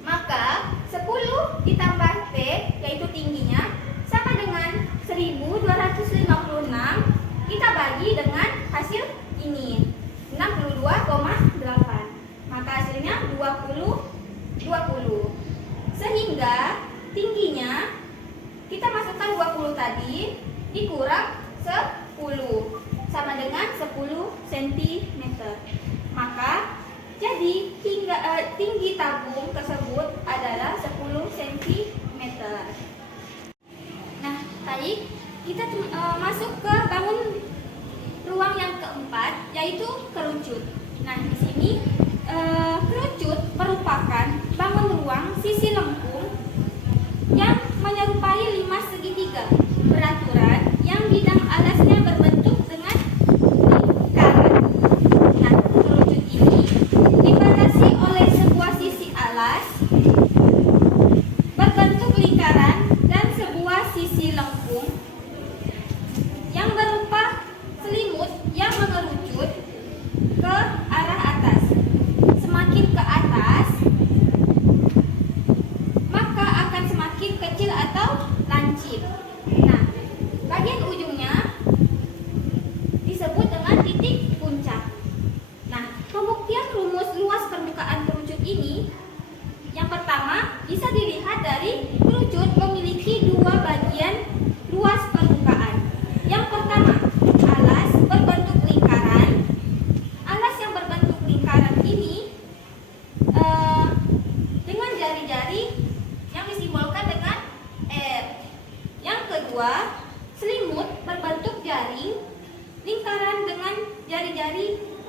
Maka 10 ditambah T yaitu tingginya sama dengan 1256 kita bagi dengan hasil ini 62,8 maka hasilnya 20 sehingga tingginya kita masukkan 20 tadi dikurang 10 sama dengan 10 cm. Maka jadi tinggi tabung tersebut adalah 10 cm. Nah, baik, kita masuk ke bangun ruang yang keempat yaitu kerucut. Nah, di sini kerucut merupakan bangun ruang sisi lengkung yang menyerupai 5 segitiga beraturan yang bidang alasnya berbentuk dengan lingkaran. Nah, kerucut ini dibatasi oleh sebuah sisi alas berbentuk lingkaran dan sebuah sisi lengkung yang berupa selimut yang mengerucut ke arah atas. Semakin ke atas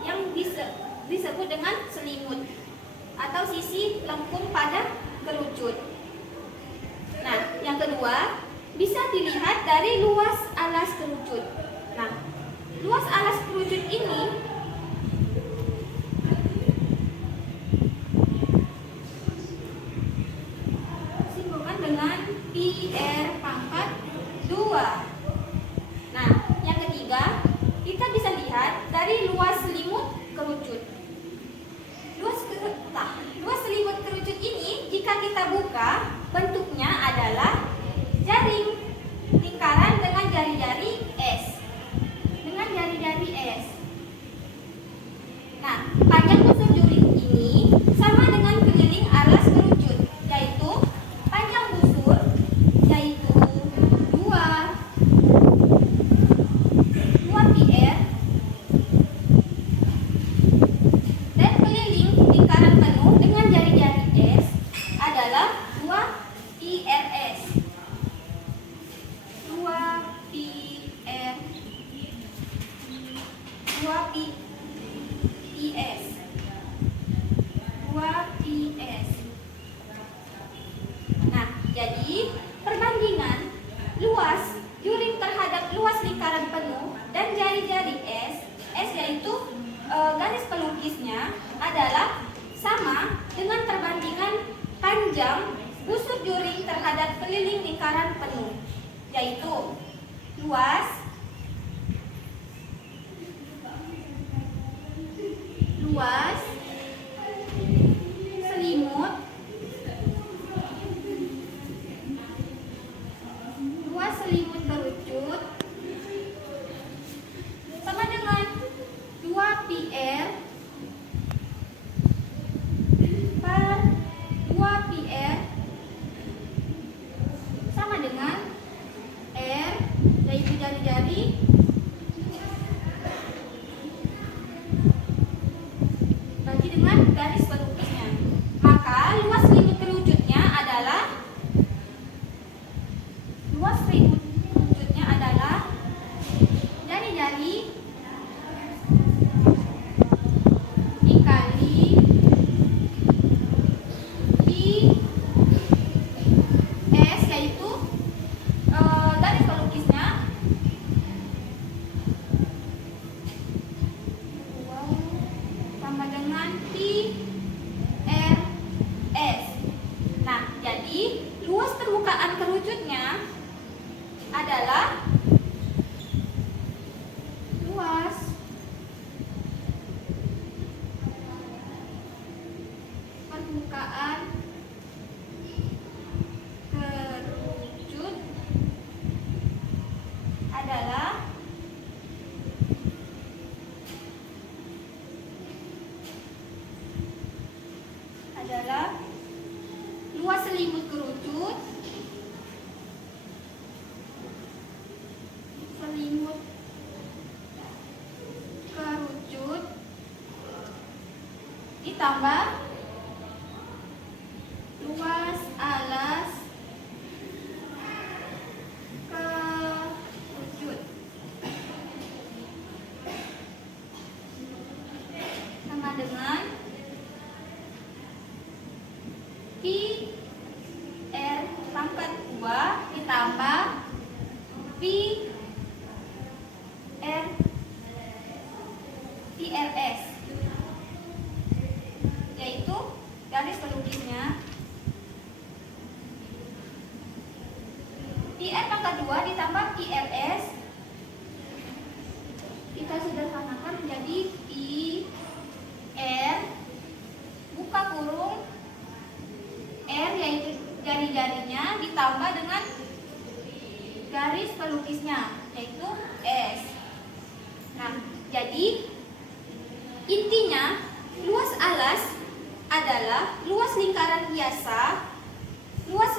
yang disebut dengan selimut atau sisi lengkung pada kerucut. Nah, yang kedua bisa dilihat dari luas alas kerucut. Nah, luas alas kerucut ini simbolkan dengan PR pangkat 2. Nah, yang ketiga kita bisa lihat dari luas selimut kerucut. Luas selimut kerucut ini jika kita buka, bentuknya adalah jaring lingkaran dengan jari-jari S. Nah, panjang busur juring ini sama dengan keliling alas kerucut, yaitu panjang busur yaitu 2 PR dan keliling lingkaran penuh dengan jari-jari S adalah 2 PRS. 2 PS. Nah, jadi perbandingan luas juring terhadap luas lingkaran penuh dan jari-jari S yaitu garis pelukisnya adalah sama dengan perbandingan panjang busur juring terhadap keliling lingkaran penuh, yaitu luas selimut kerucut sama dengan 2 PR per 2 PR sama dengan R yaitu jari-jari bagi dengan garis pelukisnya. Maka luas selimut kerucutnya adalah jari-jari dikali PS yaitu garis pelukisnya sama dengan PRS. Nah, jadi luas permukaan kerucutnya adalah luas permukaan kerucut adalah luas selimut kerucut ditambah luas alas kerucut sama dengan PR pangkat 2 ditambah PRS yaitu garis pelukisnya PR pangkat 2 ditambah PRS kita sederhanakan menjadi PR buka kurung R yaitu jari-jarinya ditambah dengan garis pelukisnya yaitu S. Nah, jadi intinya luas alas adalah luas lingkaran biasa, luas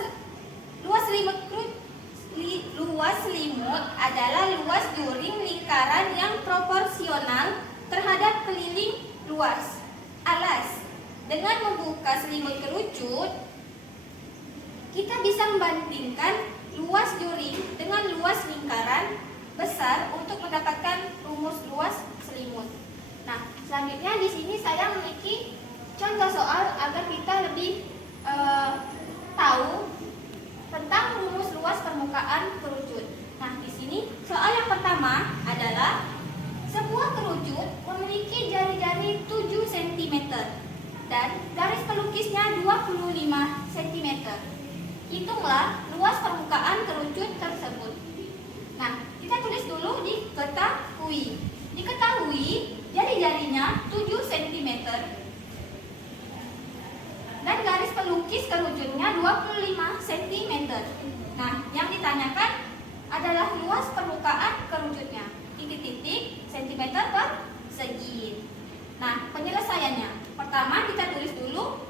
selimut adalah luas juring lingkaran yang proporsional terhadap keliling luas alas. Dengan membuka selimut kerucut, kita bisa membandingkan luas juring dengan luas lingkaran besar untuk mendapatkan rumus luas selimut. Nah, selanjutnya Selanjutnya di sini saya memiliki contoh soal agar kita lebih tahu tentang rumus luas permukaan kerucut. Nah, di sini soal yang pertama adalah sebuah kerucut memiliki jari-jari 7 cm dan garis pelukisnya 25 cm. Hitunglah luas permukaan kerucut tersebut. Nah, kita tulis dulu diketahui. Diketahui jari-jarinya 7 cm dan garis pelukis kerucutnya 25 cm. Nah, yang ditanyakan adalah luas permukaan kerucutnya. Titik-titik cm persegi. Nah, penyelesaiannya. Pertama kita tulis dulu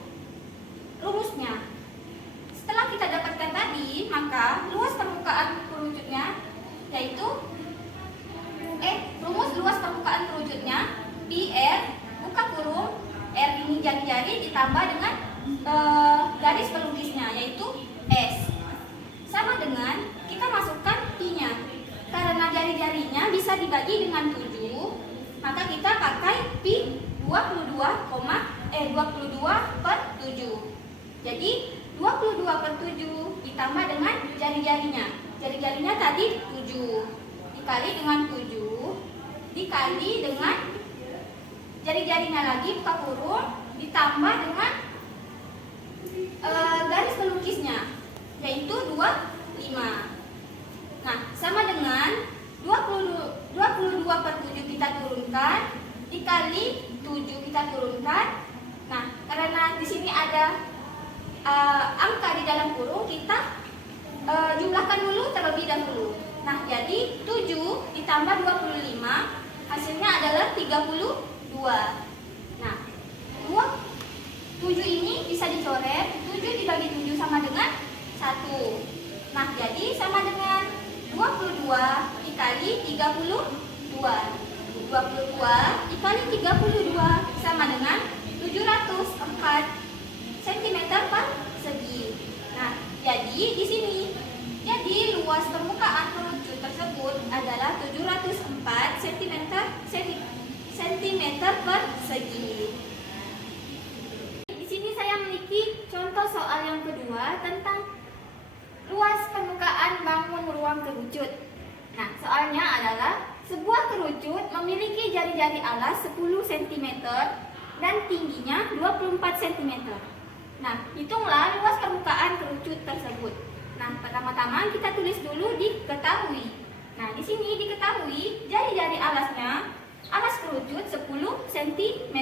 rumusnya. Setelah kita dapatkan tadi, maka luas permukaan kerucutnya yaitu rumus luas permukaan kerucutnya pi R buka kurung R ini jari-jari ditambah dengan garis pelukisnya yaitu S sama dengan kita masukkan pi-nya. Karena jari-jarinya bisa dibagi dengan 7, maka kita pakai pi 22 per 7. Jadi 22 per 7 ditambah dengan jari-jarinya. Jari-jarinya tadi 7 dikali dengan 7 dikali dengan jari-jarinya lagi buka kurung ditambah dengan garis pelukisnya yaitu 25. Nah, sama dengan 22 per 7 kita turunkan dikali 7 kita turunkan. Nah, karena di sini ada angka di dalam kurung, kita jumlahkan dulu terlebih dahulu. Nah, jadi 7 ditambah 25 hasilnya adalah 32. Nah, 7 ini bisa dicoret, 7 dibagi 7 sama dengan 1. Nah, jadi sama dengan 22 dikali 32. 22 dikali 32 sama dengan 704 cm persegi. Nah, jadi di sini luas permukaan kerucut tersebut adalah 704 cm persegi. Di sini saya memiliki contoh soal yang kedua tentang luas permukaan bangun ruang kerucut. Nah, soalnya adalah sebuah kerucut memiliki jari-jari alas 10 cm dan tingginya 24 cm. Nah, hitunglah luas permukaan kerucut tersebut. Nah, pertama-tama kita tulis dulu diketahui. Nah, di sini diketahui jari-jari alasnya, alas kerucut 10 cm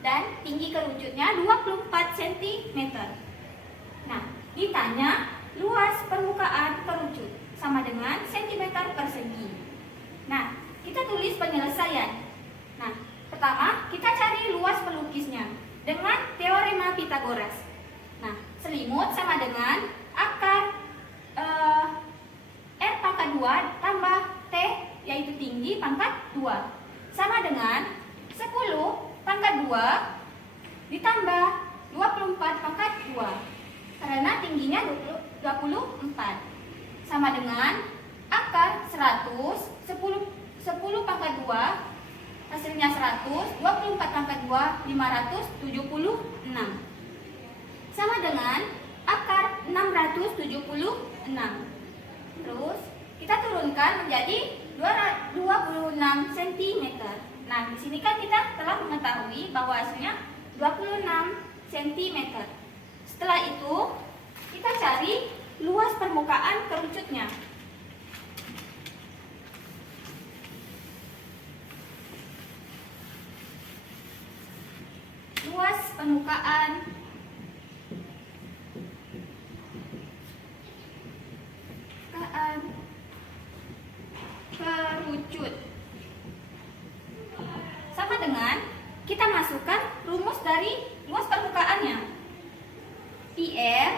dan tinggi kerucutnya 24 cm. Nah, ditanya luas permukaan kerucut sama dengan cm persegi. Nah, kita tulis penyelesaian. Nah, pertama kita cari luas pelukisnya dengan teorema Pythagoras. Nah, selimut sama dengan akar R pangkat 2 tambah T yaitu tinggi pangkat 2 sama dengan 10 pangkat 2 ditambah 24 pangkat 2 karena tingginya 24 sama dengan akar 100 10 pangkat 2 hasilnya 100 24 pangkat 2 576 sama dengan akar 676. Terus kita turunkan menjadi 26 cm. Nah, di sini kan kita telah mengetahui bahwa hasilnya 26 cm. Setelah itu kita cari luas permukaan kerucutnya. Luas permukaan kerucut sama dengan kita masukkan rumus dari luas permukaannya. Pi R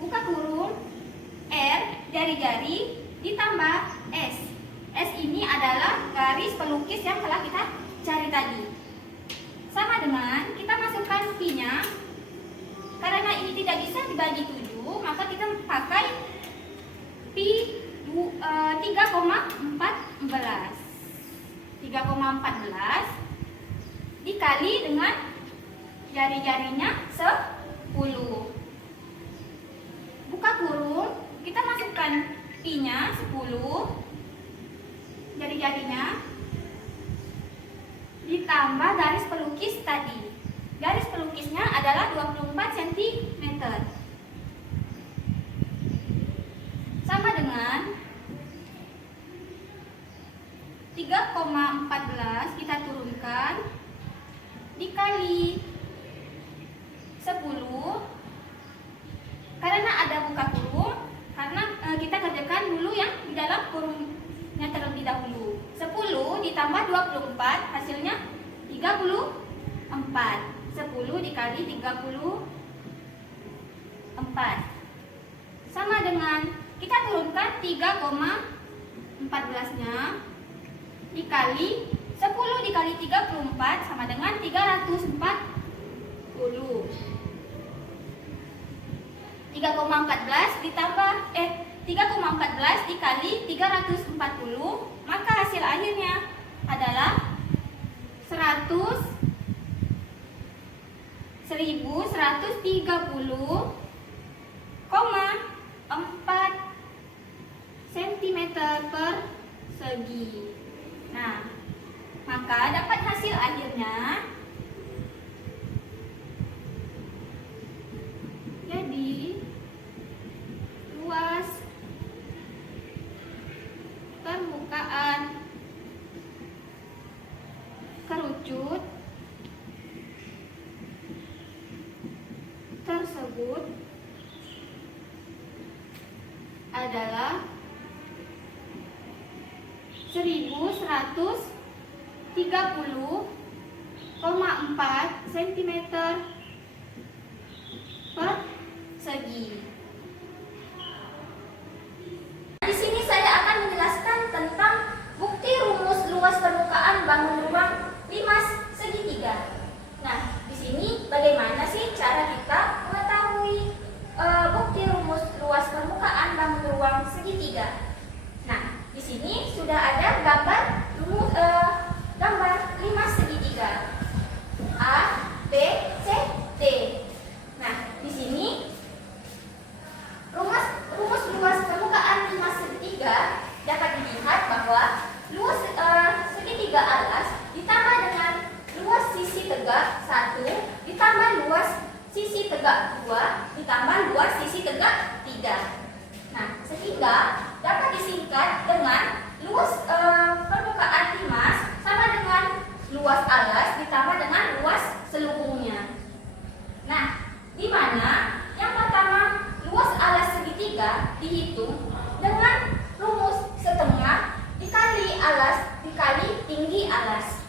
buka kurung R jari-jari ditambah S. S ini adalah garis pelukis yang telah kita cari tadi. Sama dengan kita masukkan pi-nya. Karena ini tidak bisa dibagi 7, maka kita pakai pi 3,14. 3,14 dikali dengan jari-jarinya 10. Buka kurung, kita masukkan pi-nya 10, jari-jarinya, ditambah garis pelukis tadi. Garis pelukisnya adalah 24 cm. Sama dengan 3,14 kita turunkan dikali 10. Karena ada buka kurung, karena kita kerjakan dulu yang di dalam kurungnya terlebih dahulu. 10 ditambah 24 hasilnya 34. 10 dikali 34 sama dengan kita turunkan 3,14-nya dikali 10 dikali 34 sama dengan 340. 3,14 ditambah 3,14 dikali 340, maka hasil akhirnya adalah 1130,4 cm persegi. Nah, maka dapat hasil akhirnya jadi luas permukaan kerucut tersebut adalah 1130,4 cm persegi. Di sini saya akan menjelaskan tentang bukti rumus luas permukaan bangun ruang limas segitiga. Nah, di sini bagaimana sih cara kita mengetahui bukti rumus luas permukaan bangun ruang segitiga? Nah, di sini sudah ada gambar gambar limas segitiga A, B, C, D. Nah, di sini rumus luas permukaan limas segitiga dapat dilihat bahwa luas segitiga alas ditambah dengan luas sisi tegak 1 ditambah luas sisi tegak 2 ditambah luas sisi tegak 3. Nah, sehingga dapat disingkat dengan luas permukaan limas sama dengan luas alas ditambah dengan luas selubungnya. Nah, di mana yang pertama luas alas segitiga dihitung dengan rumus setengah dikali alas dikali tinggi alas.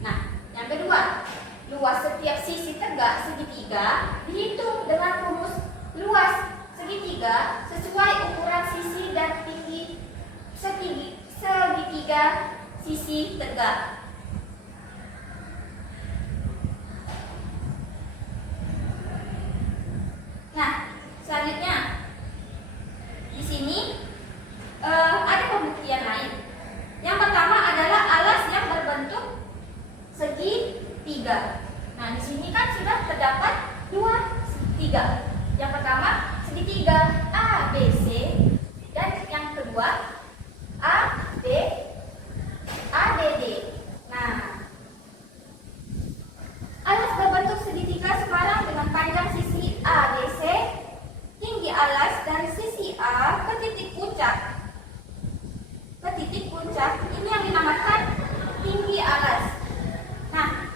Nah, yang kedua, luas setiap sisi tegak segitiga dihitung dengan rumus luas segitiga sesuai ukuran sisi dan tinggi segitiga sisi tegak. Nah, selanjutnya di sini ada pembuktian lain. Yang pertama adalah alas yang berbentuk segitiga. Nah, di sini kan sudah terdapat dua segitiga. Yang pertama segitiga ABC dan yang kedua ADD. Nah, alas berbentuk segitiga sekarang dengan panjang sisi ABC, tinggi alas dari sisi A ke titik puncak. Ini yang dinamakan tinggi alas. Nah,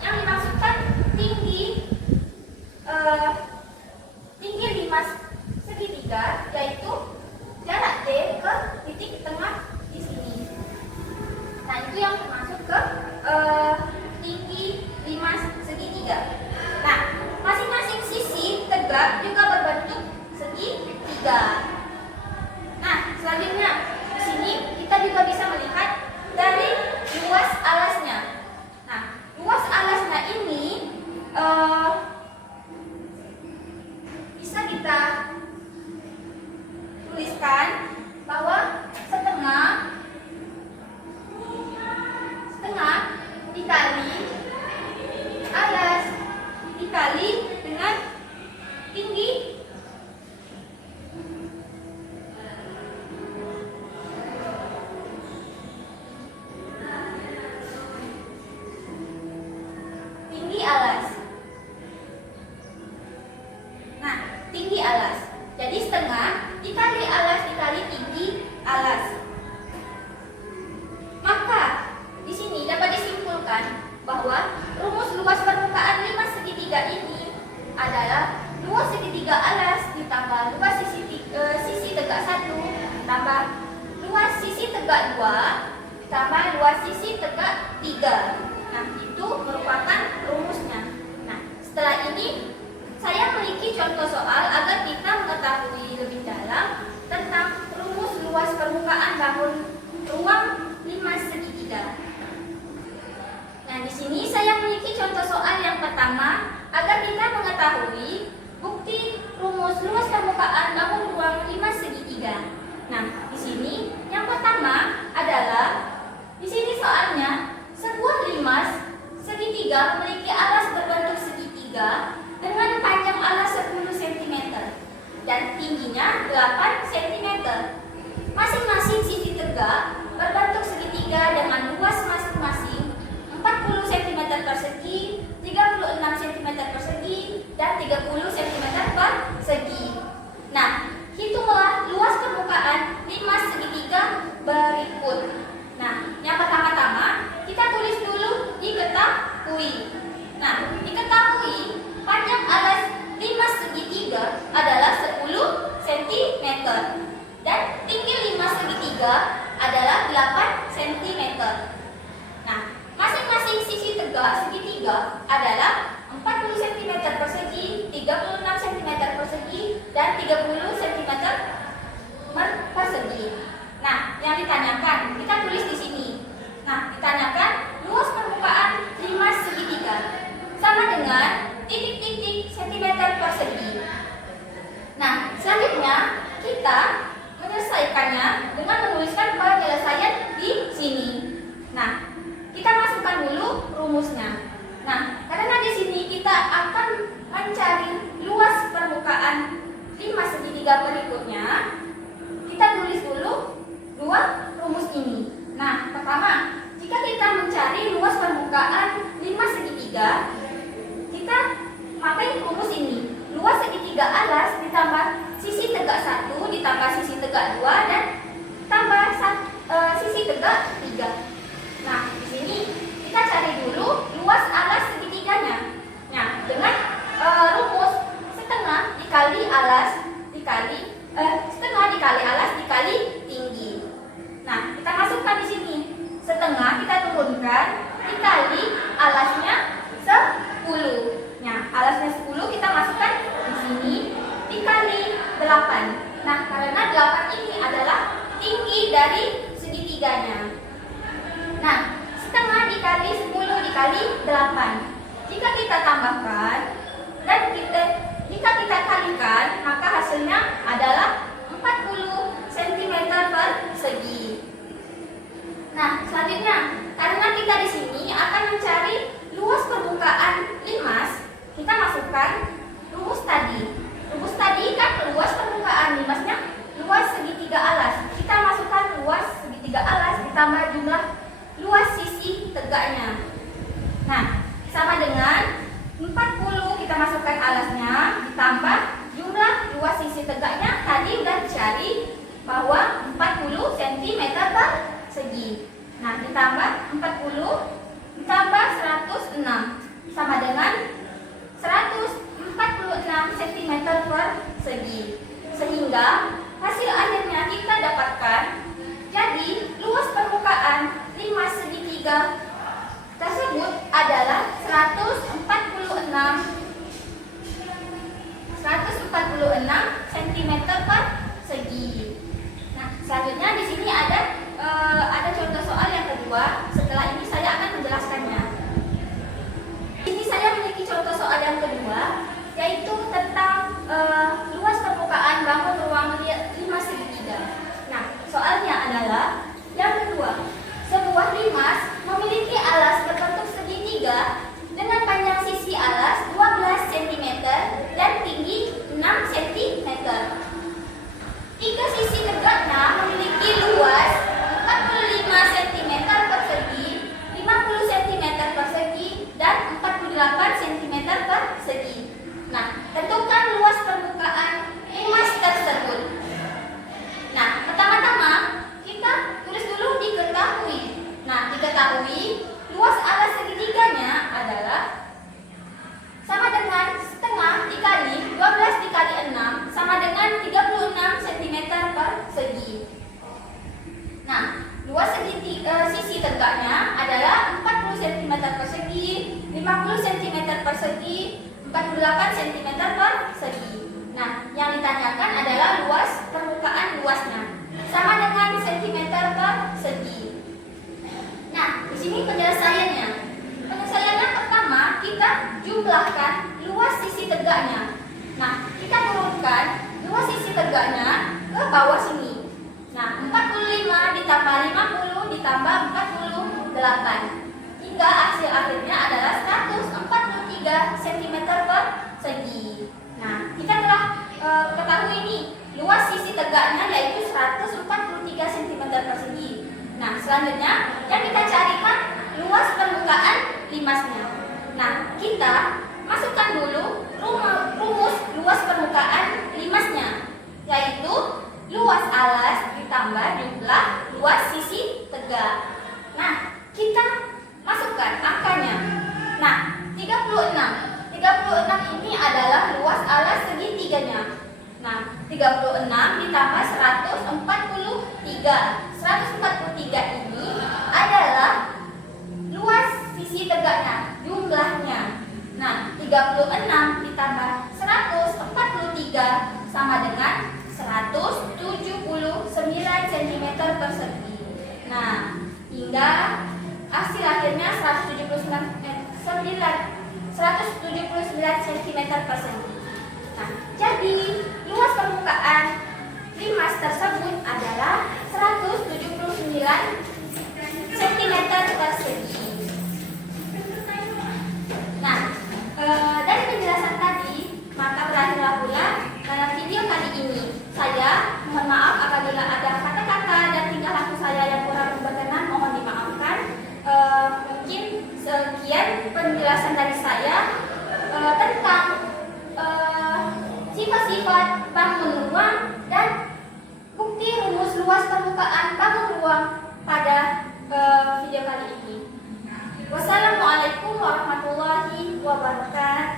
yang dimaksudkan tinggi limas segitiga yaitu jarak D ke titik tengah di sini. Nah, itu yang termasuk ke tinggi limas segitiga. Nah, masing-masing sisi tegak juga berbentuk segitiga. Nah, selanjutnya di sini kita juga bisa melihat dari luas alasnya. Nah, luas alasnya ini bisa kita tuliskan bahwa setengah tegak 2 ditambah luas sisi tegak 3. Nah, itu merupakan rumusnya. Nah, setelah ini saya memiliki contoh soal agar kita mengetahui lebih dalam tentang rumus luas permukaan bangun ruang 5 segitiga. Nah, di sini saya memiliki contoh soal yang pertama agar kita mengetahui bukti rumus luas permukaan bangun ruang 5 segitiga. Nah, di sini yang pertama adalah di sini soalnya sebuah limas segitiga memiliki alas berbentuk segitiga dengan panjang alas 10 cm dan tingginya 8 cm. Masing-masing sisi tegak berbentuk segitiga dengan luas masing-masing 40 cm persegi, 36 cm persegi, dan 30 cm persegi. Nah, hitunglah luas permukaan 5 segitiga berikut. Nah, yang pertama-tama kita tulis dulu diketahui. Nah, diketahui panjang alas 5 segitiga adalah 10 cm dan tinggi 5 segitiga adalah 8 cm. Nah, masing-masing sisi tegak segitiga adalah 40 cm persegi, 36 cm persegi, dan 30 cm persegi. Nah, yang ditanyakan, kita tulis di sini. Nah, ditanyakan luas permukaan 5 segitiga sama dengan titik-titik centimeter persegi. Nah, selanjutnya kita menyelesaikannya dengan menuliskan penyelesaian di sini. Nah, kita masukkan dulu rumusnya. Nah, karena di sini kita akan mencari luas permukaan 5 segitiga berikutnya, kita tulis dulu dua rumus ini. Nah, pertama, jika kita mencari luas permukaan 5 segitiga, kita pakai rumus ini. Luas segitiga alas ditambah sisi tegak 1 ditambah sisi tegak 2 dan tambah sisi tegak 3. Nah, di sini kita cari dulu luas alas segitiganya. Nah, dengan rumus setengah dikali alas dikali tinggi. Nah, kita masukkan di sini. Setengah kita turunkan dikali alasnya 10. Nah, alasnya 10 kita masukkan di sini dikali 8. Nah, karena 8 ini adalah tinggi dari segitiganya. Nah, setengah dikali 10 dikali 8. Jika kita tambahkan dan jika kita kalikan, maka hasilnya adalah 40 cm persegi. Nah, selanjutnya, karena kita di sini akan mencari luas permukaan limas, kita masukkan rumus tadi. Rumus tadi kan luas permukaan limasnya luas segitiga alas. Kita masukkan luas segitiga alas ditambah jumlah luas sisi tegaknya. Nah, sama dengan 40 kita masukkan alasnya ditambah jumlah luas sisi tegaknya tadi udah dicari bahwa 40 cm persegi. Nah, ditambah 40 ditambah 106 sama dengan 146 cm persegi. Sehingga hasil akhirnya kita dapatkan jadi luas permukaan 5 segitiga tersebut adalah 146 cm persegi. Nah, selanjutnya di sini ada contoh soal yang kedua. Setelah ini saya akan menjelaskannya. Ini saya memiliki contoh soal yang kedua, yaitu tentang luas permukaan bangun ruang 5 segitiga. Nah, soalnya adalah yang kedua. Sebuah limas memiliki alas berbentuk segitiga dengan panjang sisi alas 12 cm dan tinggi 6 cm. Tiga sisi tegaknya memiliki luas 45 cm persegi, 50 cm persegi, dan 48 cm persegi. Nah, tentukan luas permukaan limas tersebut. Nah, pertama-tama kita tegaknya adalah 40 cm persegi, 50 cm persegi, 48 cm persegi. Nah, yang ditanyakan adalah luas permukaan luasnya sama dengan cm persegi. Nah, di sini penyelesaiannya. Penyelesaiannya pertama kita jumlahkan luas sisi tegaknya. Nah, kita turunkan luas sisi tegaknya ke bawah sini. Nah, 45 ditambah 50 ditambah 48 hingga hasil akhirnya adalah 143 cm persegi. Nah, kita telah ketahui ini luas sisi tegaknya yaitu 143 cm persegi. Nah, selanjutnya yang kita carikan luas permukaan limasnya. Nah, kita masukkan dulu rumus luas permukaan limasnya, yaitu luas alas ditambah jumlah luas sisi tegak. Nah, kita masukkan angkanya. Nah, 36 ini adalah luas alas segitiganya. Nah, 36 ditambah 143 ini adalah luas sisi tegaknya, jumlahnya. Nah, 36 ditambah 143 sama dengan 179 cm persegi. Nah, hingga hasil akhirnya 179 cm persegi. Nah, jadi luas permukaan limas tersebut adalah 179 cm persegi. Nah, dari penjelasan tadi, maka berakhirlah pula video kali ini. Saya mohon maaf apabila ada kata-kata dan tingkah laku saya yang kurang berkenan, mohon dimaafkan. Mungkin sekian penjelasan dari saya tentang sifat-sifat bangun ruang dan bukti rumus luas permukaan bangun ruang pada video kali ini. Wassalamualaikum warahmatullahi wabarakatuh.